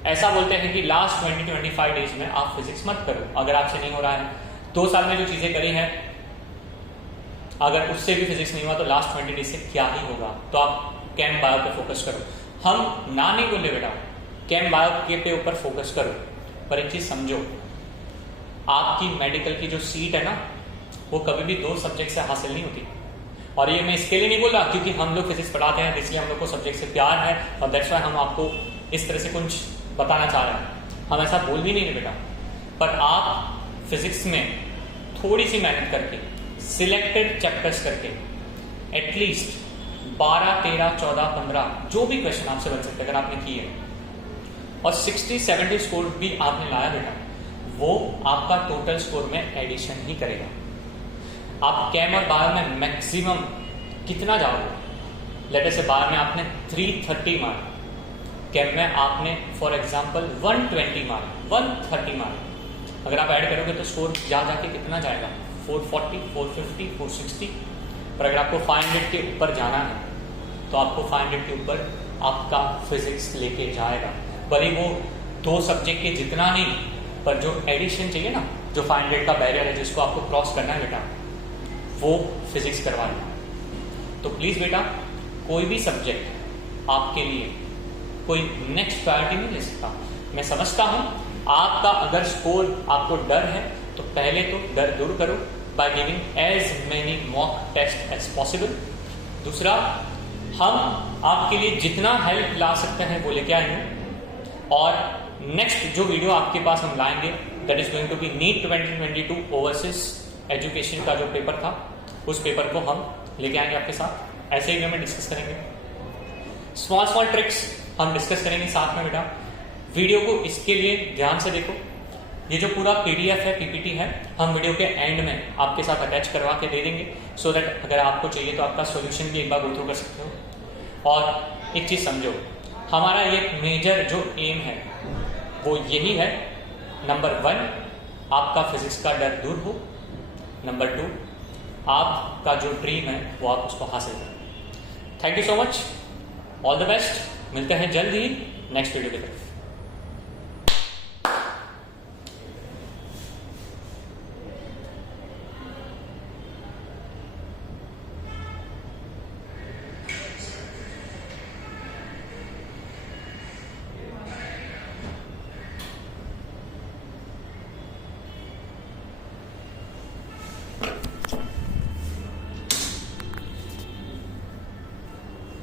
ऐसा बोलते हैं कि लास्ट 20-25 डेज में आप फिजिक्स मत करो, अगर आपसे नहीं हो रहा है 2 साल में जो चीजें करी हैं अगर उससे भी फिजिक्स नहीं हुआ तो लास्ट 20 डेज से क्या ही होगा, तो आप कैम बायो पे फोकस करो। हम ना नहीं बोले बेटा, कैम बायो के पे ऊपर फोकस करो, पर एक चीज समझो, आपकी मेडिकल की जो सीट है ना वो कभी भी 2 सब्जेक्ट से हासिल नहीं होती। और ये मैं इसके लिए नहीं बोल रहा क्योंकि हम लोग फिजिक्स पढ़ाते हैं इसलिए हम लोग को सब्जेक्ट से प्यार है और दैट्स व्हाई हम आपको इस तरह से कुछ बताना चाह रहे हैं, हम ऐसा बोल भी नहीं रहे बेटा। पर आप फिजिक्स में थोड़ी सी मेहनत करके, सिलेक्टेड चैप्टर्स करके, एटलीस्ट 12, 13, 14, 15 जो भी क्वेश्चन आपसे बन सकते अगर आपने किए और 60-70 स्कोर भी आपने लाया बेटा, वो आपका टोटल स्कोर में एडिशन ही करेगा। आप कैम और बायो में मैक्सिमम कितना जाओगे, लेटर से बायो में आपने 330 मार्क, कि मैं आपने फॉर एग्जांपल 120 मार्क 130 मार्क अगर आप ऐड करोगे तो स्कोर जा जाके कितना जाएगा 440, 450, 460। पर अगर आपको 500 के ऊपर जाना है तो आपको 500 के ऊपर आपका फिजिक्स लेके जाएगा। भले वो 2 सब्जेक्ट के जितना नहीं, पर जो एडिशन चाहिए ना, जो 500 का बैरियर है जिसको आपको क्रॉस करना है बेटा, वो फिजिक्स करवा लेना। तो प्लीज बेटा कोई भी सब्जेक्ट आपके लिए कोई नेक्स्ट प्रायोरिटी नहीं ले सकता। मैं समझता हूं आपका अगर स्कोर आपको डर है तो पहले तो डर दूर करो by giving as many mock test as possible. दूसरा, हम आपके लिए जितना हेल्प ला सकते हैं वो लेके आएंगे। और नेक्स्ट जो वीडियो आपके पास हम लाएंगे that is going to be NEET 2022 overseas education का जो पेपर था, उस पेपर को हम लेके आएंगे आपके साथ। ऐसे ही हमें डिस्कस करेंगे, स्मॉल ट्रिक्स हम डिस्कस करेंगे साथ में बेटा। वीडियो को इसके लिए ध्यान से देखो। ये जो पूरा पीडीएफ है, पीपीटी है, हम वीडियो के एंड में आपके साथ अटैच करवा के दे देंगे सो दैट अगर आपको चाहिए तो आपका सॉल्यूशन भी एक बार गो थ्रू कर सकते हो। और एक चीज समझो, हमारा ये मेजर जो एम है वो यही है, नंबर 1 आपका फिजिक्स का डर दूर हो, नंबर 2 आपका जो ड्रीम है वो आप उसको हासिल करें। Thank you so much, all the best. मिलते हैं जल्द ही नेक्स्ट वीडियो की तरफ।